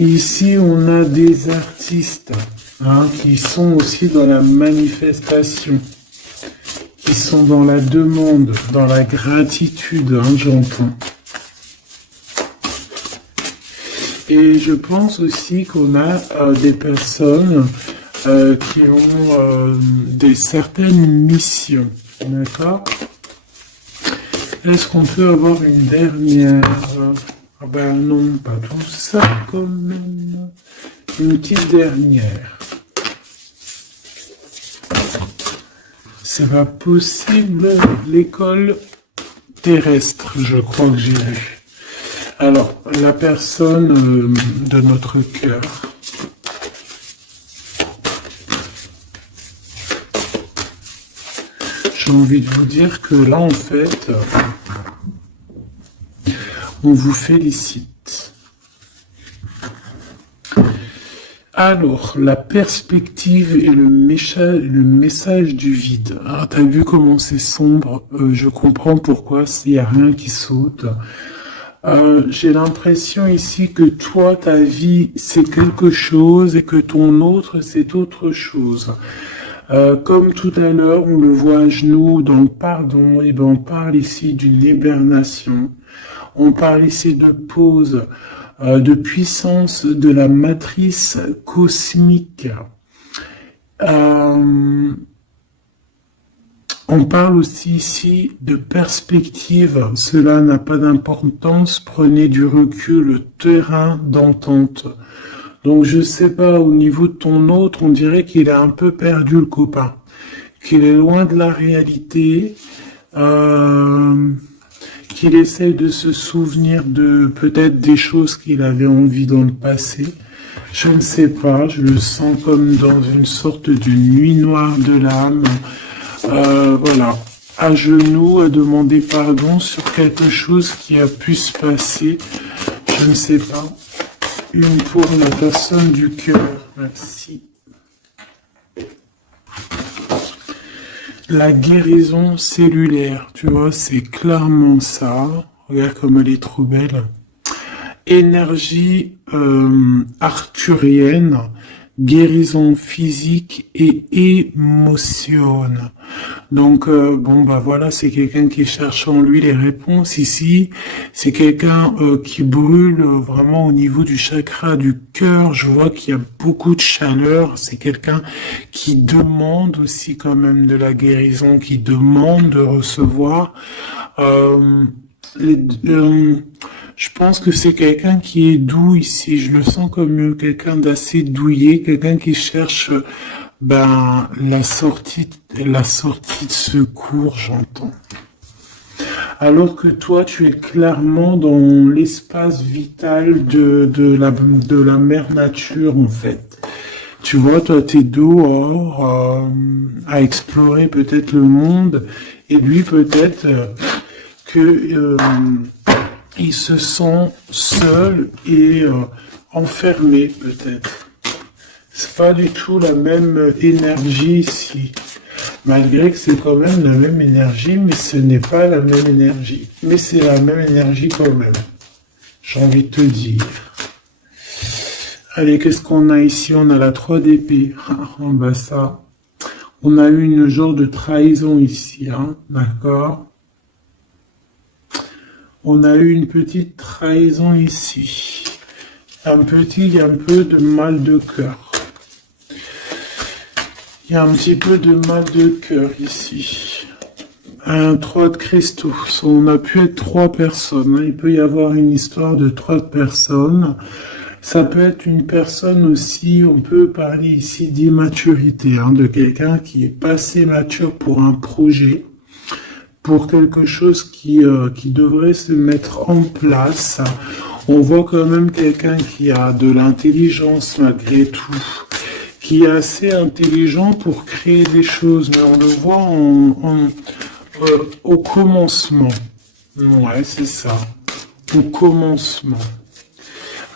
Ici, on a des artistes qui sont aussi dans la manifestation, qui sont dans la demande, dans la gratitude, j'entends. Et je pense aussi qu'on a des personnes qui ont certaines missions, d'accord? Est-ce qu'on peut avoir une dernière? Ah ben non, pas tout ça quand même. Une petite dernière. C'est pas possible. L'école terrestre, je crois que j'ai vu. Alors, la personne de notre cœur. J'ai envie de vous dire que là, en fait, on vous félicite. Alors, la perspective et le message du vide. Ah, t'as vu comment c'est sombre? Je comprends pourquoi il n'y a rien qui saute. J'ai l'impression ici que toi, ta vie, c'est quelque chose et que ton autre, c'est autre chose. Comme tout à l'heure, on le voit à genoux dans le pardon, et ben on parle ici d'une hibernation. On parle ici de pause, de puissance de la matrice cosmique. On parle aussi ici de perspective. Cela n'a pas d'importance. Prenez du recul, terrain d'entente. Donc je sais pas, au niveau de ton autre, on dirait qu'il a un peu perdu le copain, qu'il est loin de la réalité, qu'il essaye de se souvenir de peut-être des choses qu'il avait envie dans le passé. Je ne sais pas, je le sens comme dans une sorte de nuit noire de l'âme. Voilà, à genoux, à demander pardon sur quelque chose qui a pu se passer. Je ne sais pas. Une pour la personne du cœur. Merci. La guérison cellulaire, tu vois, c'est clairement ça. Regarde comme elle est trop belle. Énergie arthurienne, guérison physique et émotion. Donc, bon, bah voilà, c'est quelqu'un qui cherche en lui les réponses ici. C'est quelqu'un qui brûle vraiment au niveau du chakra du cœur. Je vois qu'il y a beaucoup de chaleur. C'est quelqu'un qui demande aussi quand même de la guérison, qui demande de recevoir. Euh, les- euh, je pense que c'est quelqu'un qui est doux ici. Je le sens comme quelqu'un d'assez douillet, quelqu'un qui cherche ben la sortie de secours, j'entends. Alors que toi, tu es clairement dans l'espace vital de la mère nature, en fait. Tu vois, toi, t'es dehors à explorer peut-être le monde, et lui, peut-être que il se sent seul et enfermé, peut-être. C'est pas du tout la même énergie ici. Malgré que c'est quand même la même énergie, mais ce n'est pas la même énergie. Mais c'est la même énergie quand même. J'ai envie de te dire. Allez, qu'est-ce qu'on a ici? On a la 3 d'épée. Ah, bah ça. On a eu une genre de trahison ici, hein, d'accord? On a eu une petite trahison ici. Il y a un peu de mal de cœur. Il y a un petit peu de mal de cœur ici. Un 3 de cristaux. On a pu être 3 personnes. Hein. Il peut y avoir une histoire de 3 personnes. Ça peut être une personne aussi, on peut parler ici d'immaturité, hein, de quelqu'un qui est pas assez mature pour un projet, pour quelque chose qui devrait se mettre en place. On voit quand même quelqu'un qui a de l'intelligence malgré tout, qui est assez intelligent pour créer des choses, mais on le voit au commencement. Ouais, c'est ça. Au commencement.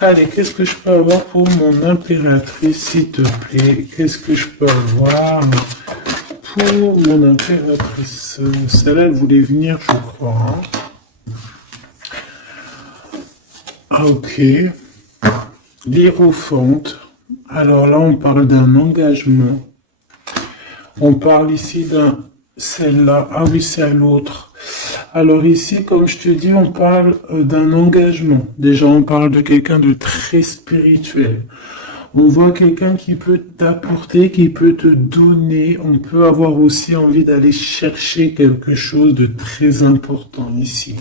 Allez, qu'est-ce que je peux avoir pour mon impératrice, s'il te plaît? Qu'est-ce que je peux avoir pour mon impératrice? Celle-là, elle voulait venir, je crois. Hein. Ah, ok. L'Hiérophante. Alors là, on parle d'un engagement. On parle ici d'un... Celle-là. Ah oui, c'est à l'autre. Alors ici, comme je te dis, on parle d'un engagement. Déjà, on parle de quelqu'un de très spirituel. On voit quelqu'un qui peut t'apporter, qui peut te donner. On peut avoir aussi envie d'aller chercher quelque chose de très important ici.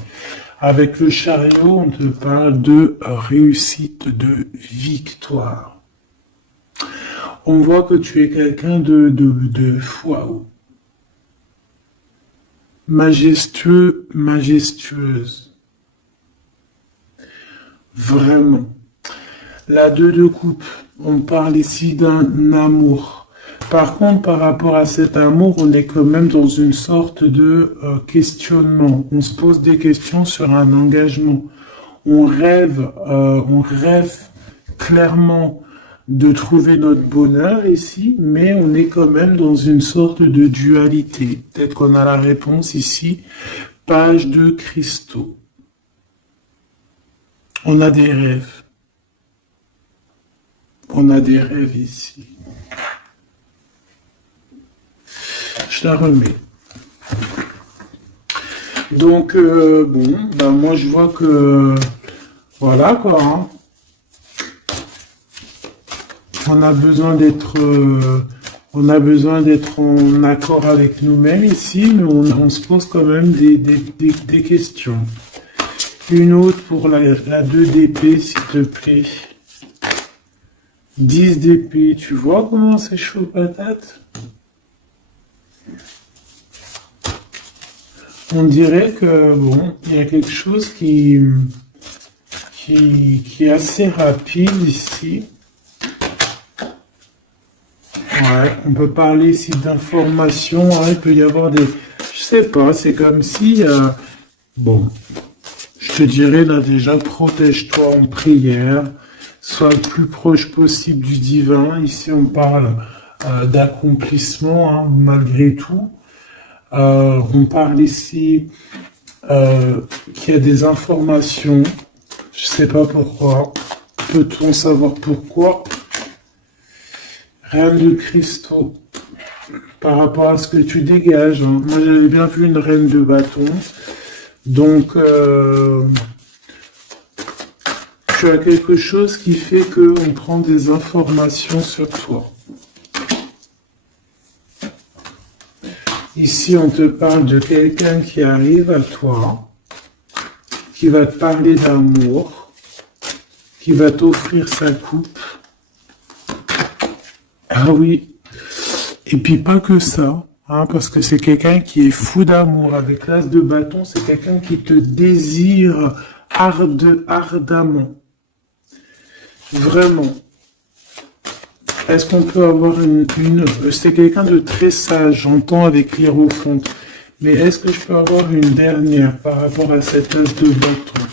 Avec le chariot, on te parle de réussite, de victoire. On voit que tu es quelqu'un de waouh. Majestueux, majestueuse. Vraiment. La 2 de coupe, on parle ici d'un amour. Par contre, par rapport à cet amour, on est quand même dans une sorte de questionnement. On se pose des questions sur un engagement. On rêve clairement de trouver notre bonheur ici, mais on est quand même dans une sorte de dualité. Peut-être qu'on a la réponse ici. Page de cristaux. On a des rêves. On a des rêves ici. Je la remets. Donc, bon, ben moi je vois que... Voilà quoi. Hein. On a besoin d'être en accord avec nous-mêmes ici, mais on se pose quand même des questions. Une autre pour la 2 d'épée, s'il te plaît. 10 d'épée, tu vois comment c'est chaud patate? On dirait que, bon, il y a quelque chose qui est assez rapide ici. Ouais, on peut parler ici d'informations, hein, il peut y avoir des... Je sais pas, c'est comme si... bon, je te dirais là déjà, protège-toi en prière, sois le plus proche possible du divin. Ici, on parle d'accomplissement, hein, malgré tout. On parle ici qu'il y a des informations, je sais pas pourquoi. Peut-on savoir pourquoi? Reine de cristaux. Par rapport à ce que tu dégages, hein. Moi, j'avais bien vu une reine de bâton. Donc, tu as quelque chose qui fait qu'on prend des informations sur toi. Ici, on te parle de quelqu'un qui arrive à toi, qui va te parler d'amour, qui va t'offrir sa coupe. Ah oui. Et puis pas que ça, hein, parce que c'est quelqu'un qui est fou d'amour. Avec l'as de bâton, c'est quelqu'un qui te désire ardemment. Vraiment. Est-ce qu'on peut avoir c'est quelqu'un de très sage, j'entends avec l'hiérophante. Mais est-ce que je peux avoir une dernière par rapport à cette as de bâton?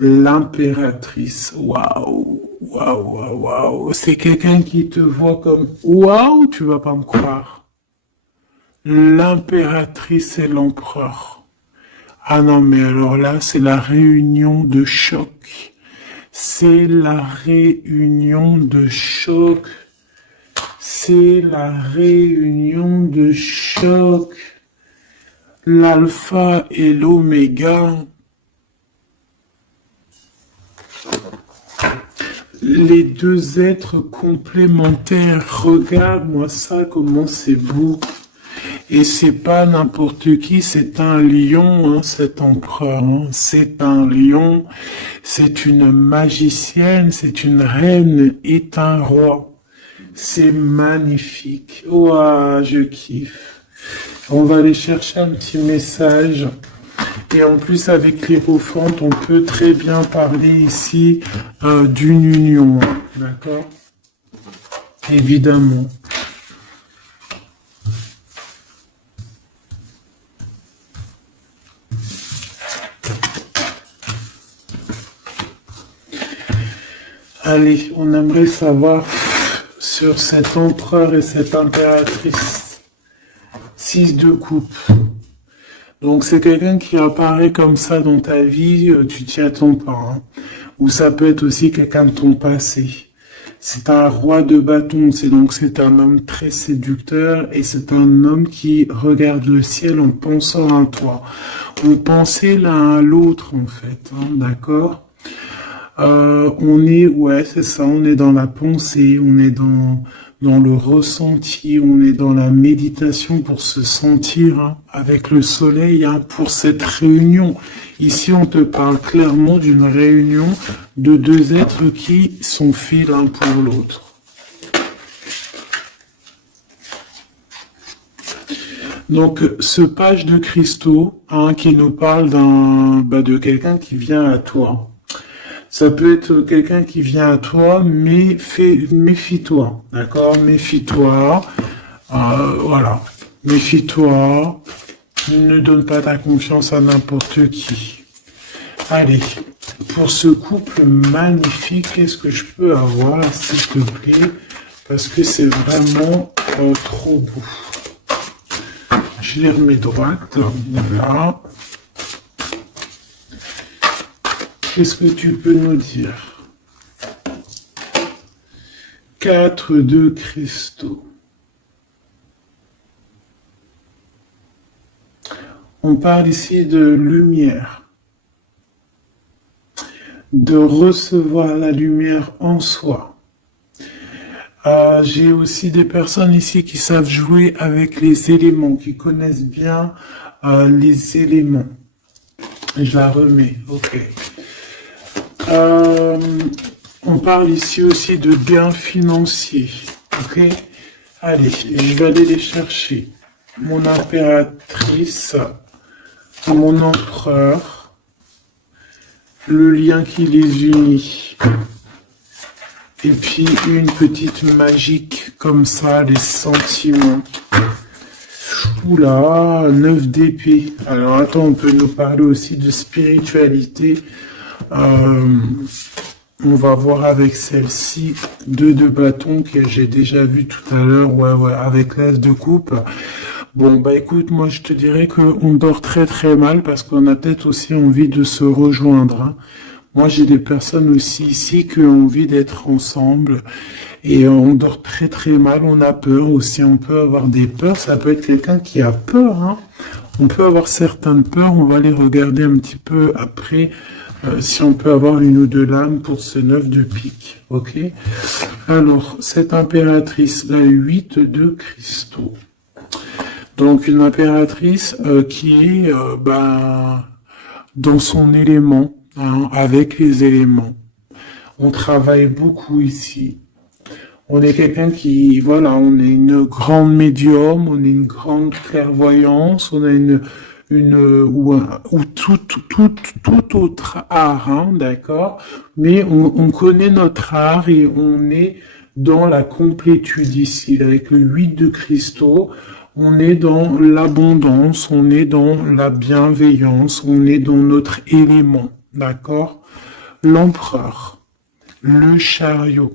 L'impératrice. Waouh, waouh, waouh, waouh. C'est quelqu'un qui te voit comme waouh, tu vas pas me croire. L'impératrice et l'empereur. Ah non, mais alors là, c'est la réunion de choc. C'est la réunion de choc. C'est la réunion de choc. L'alpha et l'oméga. Les deux êtres complémentaires. Regarde-moi ça, comment c'est beau. Et c'est pas n'importe qui, c'est un lion, hein, cet empereur. Hein. C'est un lion, c'est une magicienne, c'est une reine et un roi. C'est magnifique. Ouah, je kiffe. On va aller chercher un petit message. Et en plus, avec l'hiérophante, on peut très bien parler ici d'une union. D'accord? Évidemment. Allez, on aimerait savoir sur cet empereur et cette impératrice. 6 de coupe. Donc c'est quelqu'un qui apparaît comme ça dans ta vie, tu t'y attends pas. Hein. Ou ça peut être aussi quelqu'un de ton passé. C'est un roi de bâton, c'est un homme très séducteur et c'est un homme qui regarde le ciel en pensant à toi. On pensait l'un à l'autre en fait, hein, d'accord? Ouais, c'est ça, on est dans la pensée, on est dans le ressenti, on est dans la méditation pour se sentir hein, avec le soleil hein, pour cette réunion. Ici, on te parle clairement d'une réunion de deux êtres qui sont faits l'un pour l'autre. Donc, ce page de cristaux hein, qui nous parle de quelqu'un qui vient à toi. Ça peut être quelqu'un qui vient à toi, mais méfie-toi, d'accord? Méfie-toi, voilà. Méfie-toi, ne donne pas ta confiance à n'importe qui. Allez, pour ce couple magnifique, qu'est-ce que je peux avoir, s'il te plaît? Parce que c'est vraiment trop beau. Je les remets droite, voilà. Qu'est-ce que tu peux nous dire? 4 de cristaux. On parle ici de lumière. De recevoir la lumière en soi. J'ai aussi des personnes ici qui savent jouer avec les éléments, qui connaissent bien les éléments. Je la remets, ok. On parle ici aussi de gains financiers. Ok? Allez, je vais aller les chercher. Mon impératrice, mon empereur, le lien qui les unit. Et puis une petite magique comme ça, les sentiments. Oula, 9 d'épée. Alors attends, on peut nous parler aussi de spiritualité. On va voir avec celle-ci 2 de bâton que j'ai déjà vu tout à l'heure, ouais, avec l'as de coupe. Bon, bah écoute, moi je te dirais qu'on dort très très mal parce qu'on a peut-être aussi envie de se rejoindre. Hein. Moi, j'ai des personnes aussi ici qui ont envie d'être ensemble et on dort très très mal, on a peur aussi, on peut avoir des peurs, ça peut être quelqu'un qui a peur, hein. On peut avoir certaines peurs, on va les regarder un petit peu après, si on peut avoir une ou deux lames pour ce 9 de pique, ok? Alors, cette impératrice, la 8 de cristaux. Donc, une impératrice qui est dans son élément, hein, avec les éléments. On travaille beaucoup ici. On est quelqu'un qui, voilà, on est une grande médium, on est une grande clairvoyance, on a ou tout autre art, hein, d'accord? Mais on connaît notre art et on est dans la complétude ici. Avec le 8 de cristaux, on est dans l'abondance, on est dans la bienveillance, on est dans notre élément, d'accord? L'empereur, le chariot.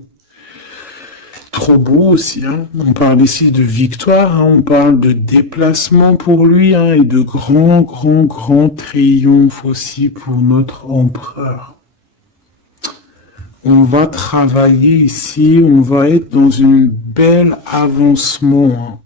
Trop beau aussi, hein. On parle ici de victoire, hein. On parle de déplacement pour lui, hein, et de grand triomphe aussi pour notre empereur. On va travailler ici, on va être dans une belle avancement, hein.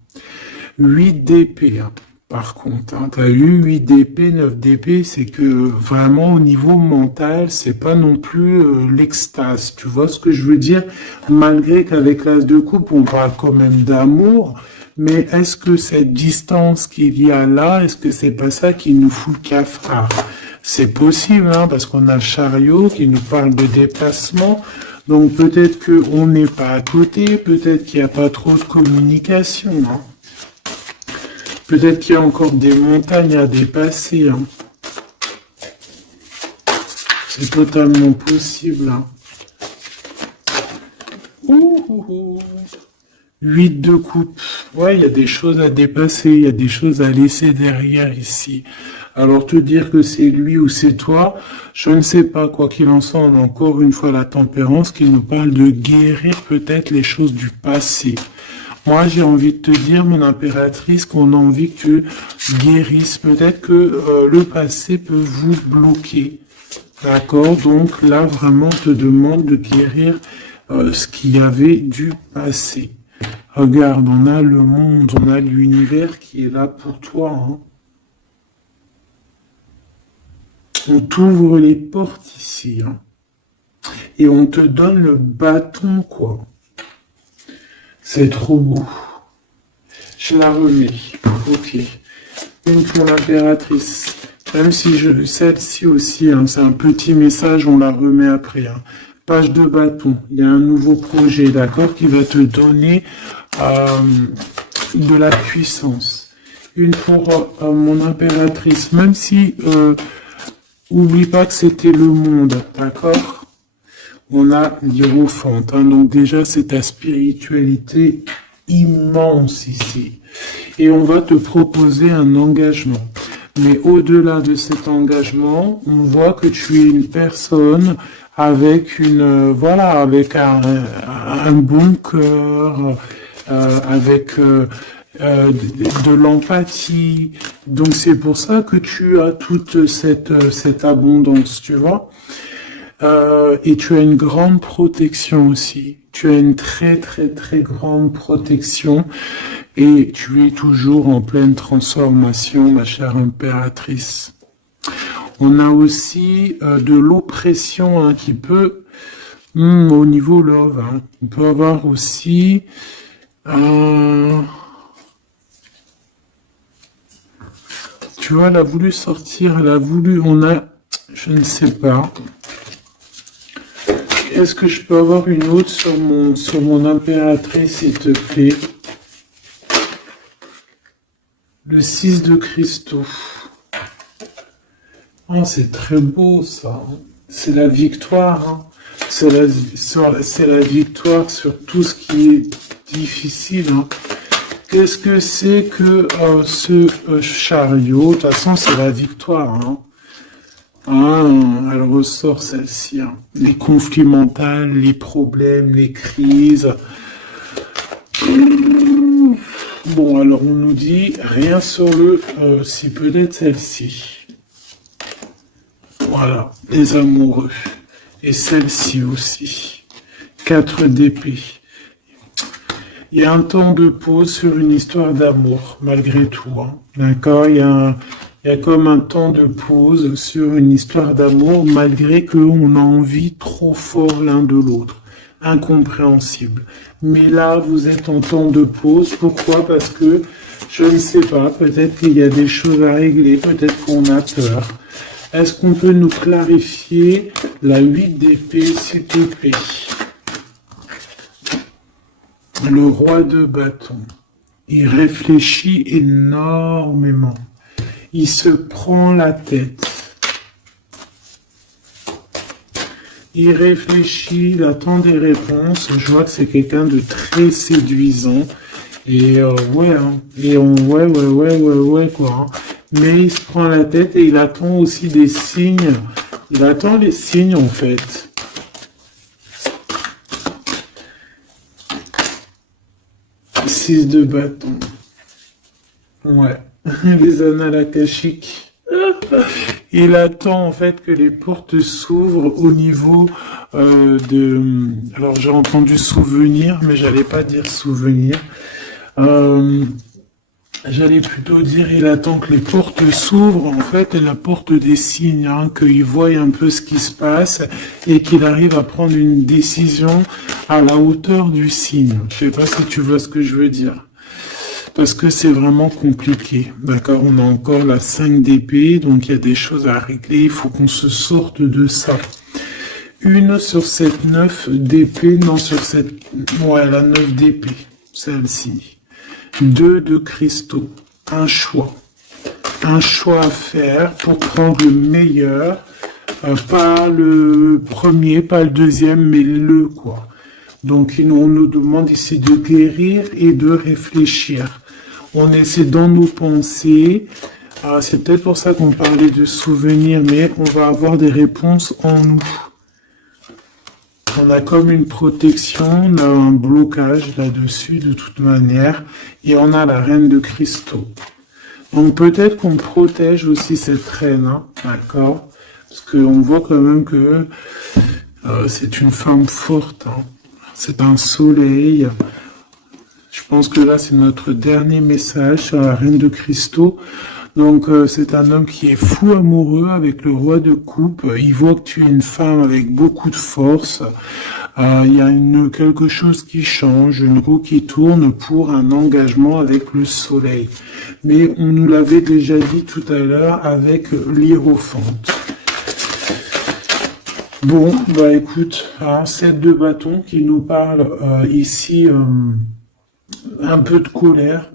8 d'épée, hein. Par contre, hein, tu as eu 8 d'épée, 9 d'épée, c'est que vraiment au niveau mental, c'est pas non plus l'extase. Tu vois ce que je veux dire? Malgré qu'avec l'as de coupe, on parle quand même d'amour, mais est-ce que cette distance qu'il y a là, est-ce que c'est pas ça qui nous fout le cafard? C'est possible, hein, parce qu'on a le chariot qui nous parle de déplacement. Donc peut-être qu'on n'est pas à côté, peut-être qu'il n'y a pas trop de communication, hein. Peut-être qu'il y a encore des montagnes à dépasser, hein. C'est totalement possible, hein. 8 de coupe. Ouais, il y a des choses à dépasser, il y a des choses à laisser derrière ici. Alors te dire que c'est lui ou c'est toi, je ne sais pas, quoi qu'il en soit, on a encore une fois la tempérance qui nous parle de guérir peut-être les choses du passé. Moi, j'ai envie de te dire, mon impératrice, qu'on a envie que tu guérisses. Peut-être que le passé peut vous bloquer. D'accord? Donc là, vraiment, on te demande de guérir ce qu'il y avait du passé. Regarde, on a le monde, on a l'univers qui est là pour toi, hein. On t'ouvre les portes ici, hein. Et on te donne le bâton, quoi. C'est trop beau. Je la remets. Ok. Une pour l'impératrice. Même si celle-ci aussi, hein, c'est un petit message, on la remet après, hein. Page de bâton. Il y a un nouveau projet, d'accord, qui va te donner de la puissance. Une pour mon impératrice. Même si, oublie pas que c'était le monde, d'accord? On a l'hiérophante, hein, donc déjà c'est ta spiritualité immense ici. Et on va te proposer un engagement. Mais au-delà de cet engagement, on voit que tu es une personne avec avec un bon cœur, avec de l'empathie. Donc c'est pour ça que tu as toute cette abondance, tu vois. Et tu as une grande protection aussi. Tu as une très grande protection et tu es toujours en pleine transformation, ma chère impératrice. On a aussi de l'oppression, hein, qui peut, au niveau love, hein, on peut avoir aussi tu vois, elle a voulu sortir, je ne sais pas. Est-ce que je peux avoir une autre sur mon impératrice, s'il te plaît? Le 6 de cristaux. Oh, c'est très beau, ça. C'est la victoire, hein. C'est la victoire sur tout ce qui est difficile, hein. Qu'est-ce que c'est que ce chariot? De toute façon, c'est la victoire, hein. Ah, elle ressort celle-ci, hein. Les conflits mentaux, les problèmes, les crises. Bon, alors on nous dit rien sur si peut-être celle-ci. Voilà, les amoureux. Et celle-ci aussi. 4 d'épée. Il y a un temps de pause sur une histoire d'amour, malgré tout. Hein. D'accord, il y a comme un temps de pause sur une histoire d'amour, malgré qu'on a envie trop fort l'un de l'autre. Incompréhensible. Mais là, vous êtes en temps de pause. Pourquoi? Parce que, je ne sais pas, peut-être qu'il y a des choses à régler, peut-être qu'on a peur. Est-ce qu'on peut nous clarifier la 8 d'épée, s'il te plaît? Le roi de bâton, il réfléchit énormément. Il se prend la tête. Il réfléchit, il attend des réponses. Je vois que c'est quelqu'un de très séduisant. Et ouais, hein. Et ouais, quoi. Hein. Mais il se prend la tête et il attend aussi des signes. Il attend les signes, en fait. Six de bâton. Ouais. Les annales akashiques. Il attend en fait que les portes s'ouvrent au niveau de... Alors j'ai entendu souvenir, mais j'allais pas dire souvenir. J'allais plutôt dire il attend que les portes s'ouvrent, en fait, et la porte des signes, hein, qu'il voie un peu ce qui se passe et qu'il arrive à prendre une décision à la hauteur du signe. Je sais pas si tu vois ce que je veux dire. Parce que c'est vraiment compliqué. D'accord, on a encore la 5 d'épée, donc il y a des choses à régler, il faut qu'on se sorte de ça. Une sur cette 9 d'épée, non sur cette... Ouais, la 9 d'épée, celle-ci. 2 de cristaux, un choix. Un choix à faire pour prendre le meilleur, pas le premier, pas le deuxième, mais le quoi. Donc on nous demande ici de guérir et de réfléchir. On essaie dans nos pensées. C'est peut-être pour ça qu'on parlait de souvenirs, mais on va avoir des réponses en nous. On a comme une protection, on a un blocage là-dessus de toute manière, et on a la reine de cristaux. Donc peut-être qu'on protège aussi cette reine, hein, d'accord? Parce qu'on voit quand même que c'est une femme forte, hein. C'est un soleil. Je pense que là, c'est notre dernier message sur la reine de cristaux. Donc, c'est un homme qui est fou amoureux avec le roi de coupe. Il voit que tu es une femme avec beaucoup de force. Il y a quelque chose qui change, une roue qui tourne pour un engagement avec le soleil. Mais on nous l'avait déjà dit tout à l'heure avec l'hiérophante. Bon, bah écoute, 7 de bâton qui nous parle ici un peu de colère,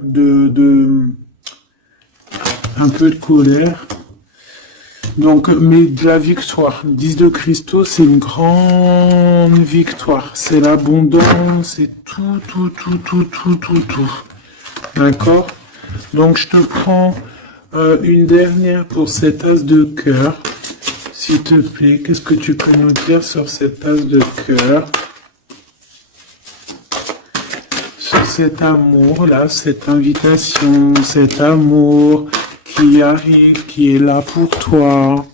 un peu de colère. Donc, mais de la victoire. 10 de cristaux, c'est une grande victoire. C'est l'abondance, c'est tout. D'accord? Donc, je te prends une dernière pour cet as de cœur. S'il te plaît, qu'est-ce que tu peux nous dire sur cet as de cœur? Sur cet amour-là, cette invitation, cet amour qui arrive, qui est là pour toi.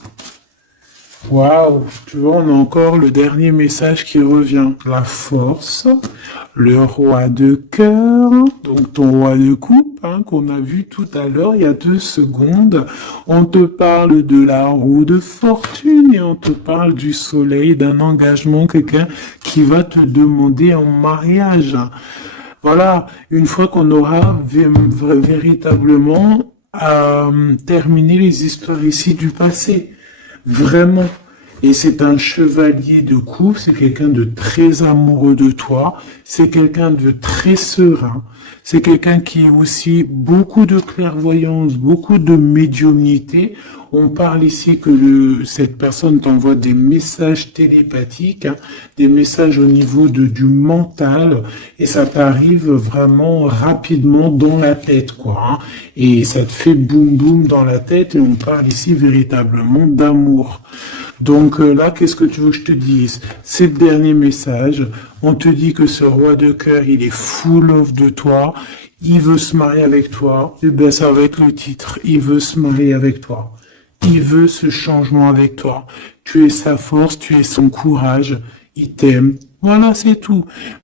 Waouh, tu vois, on a encore le dernier message qui revient. La force, le roi de cœur, donc ton roi de coupe, hein, qu'on a vu tout à l'heure, il y a 2 secondes. On te parle de la roue de fortune et on te parle du soleil, d'un engagement, quelqu'un qui va te demander en mariage. Voilà, une fois qu'on aura véritablement terminé les histoires ici du passé. Vraiment. Et c'est un chevalier de coupe, c'est quelqu'un de très amoureux de toi, c'est quelqu'un de très serein, c'est quelqu'un qui a aussi beaucoup de clairvoyance, beaucoup de médiumnité. On parle ici que cette personne t'envoie des messages télépathiques, hein, des messages au niveau du mental, et ça t'arrive vraiment rapidement dans la tête, quoi. Hein, et ça te fait boum boum dans la tête, et on parle ici véritablement d'amour. Donc là, qu'est-ce que tu veux que je te dise? C'est le dernier message. On te dit que ce roi de cœur, il est full of de toi. Il veut se marier avec toi. Et bien, ça va être le titre. Il veut se marier avec toi. Il veut ce changement avec toi. tu es sa force, tu es son courage, il t'aime. Voilà, c'est tout.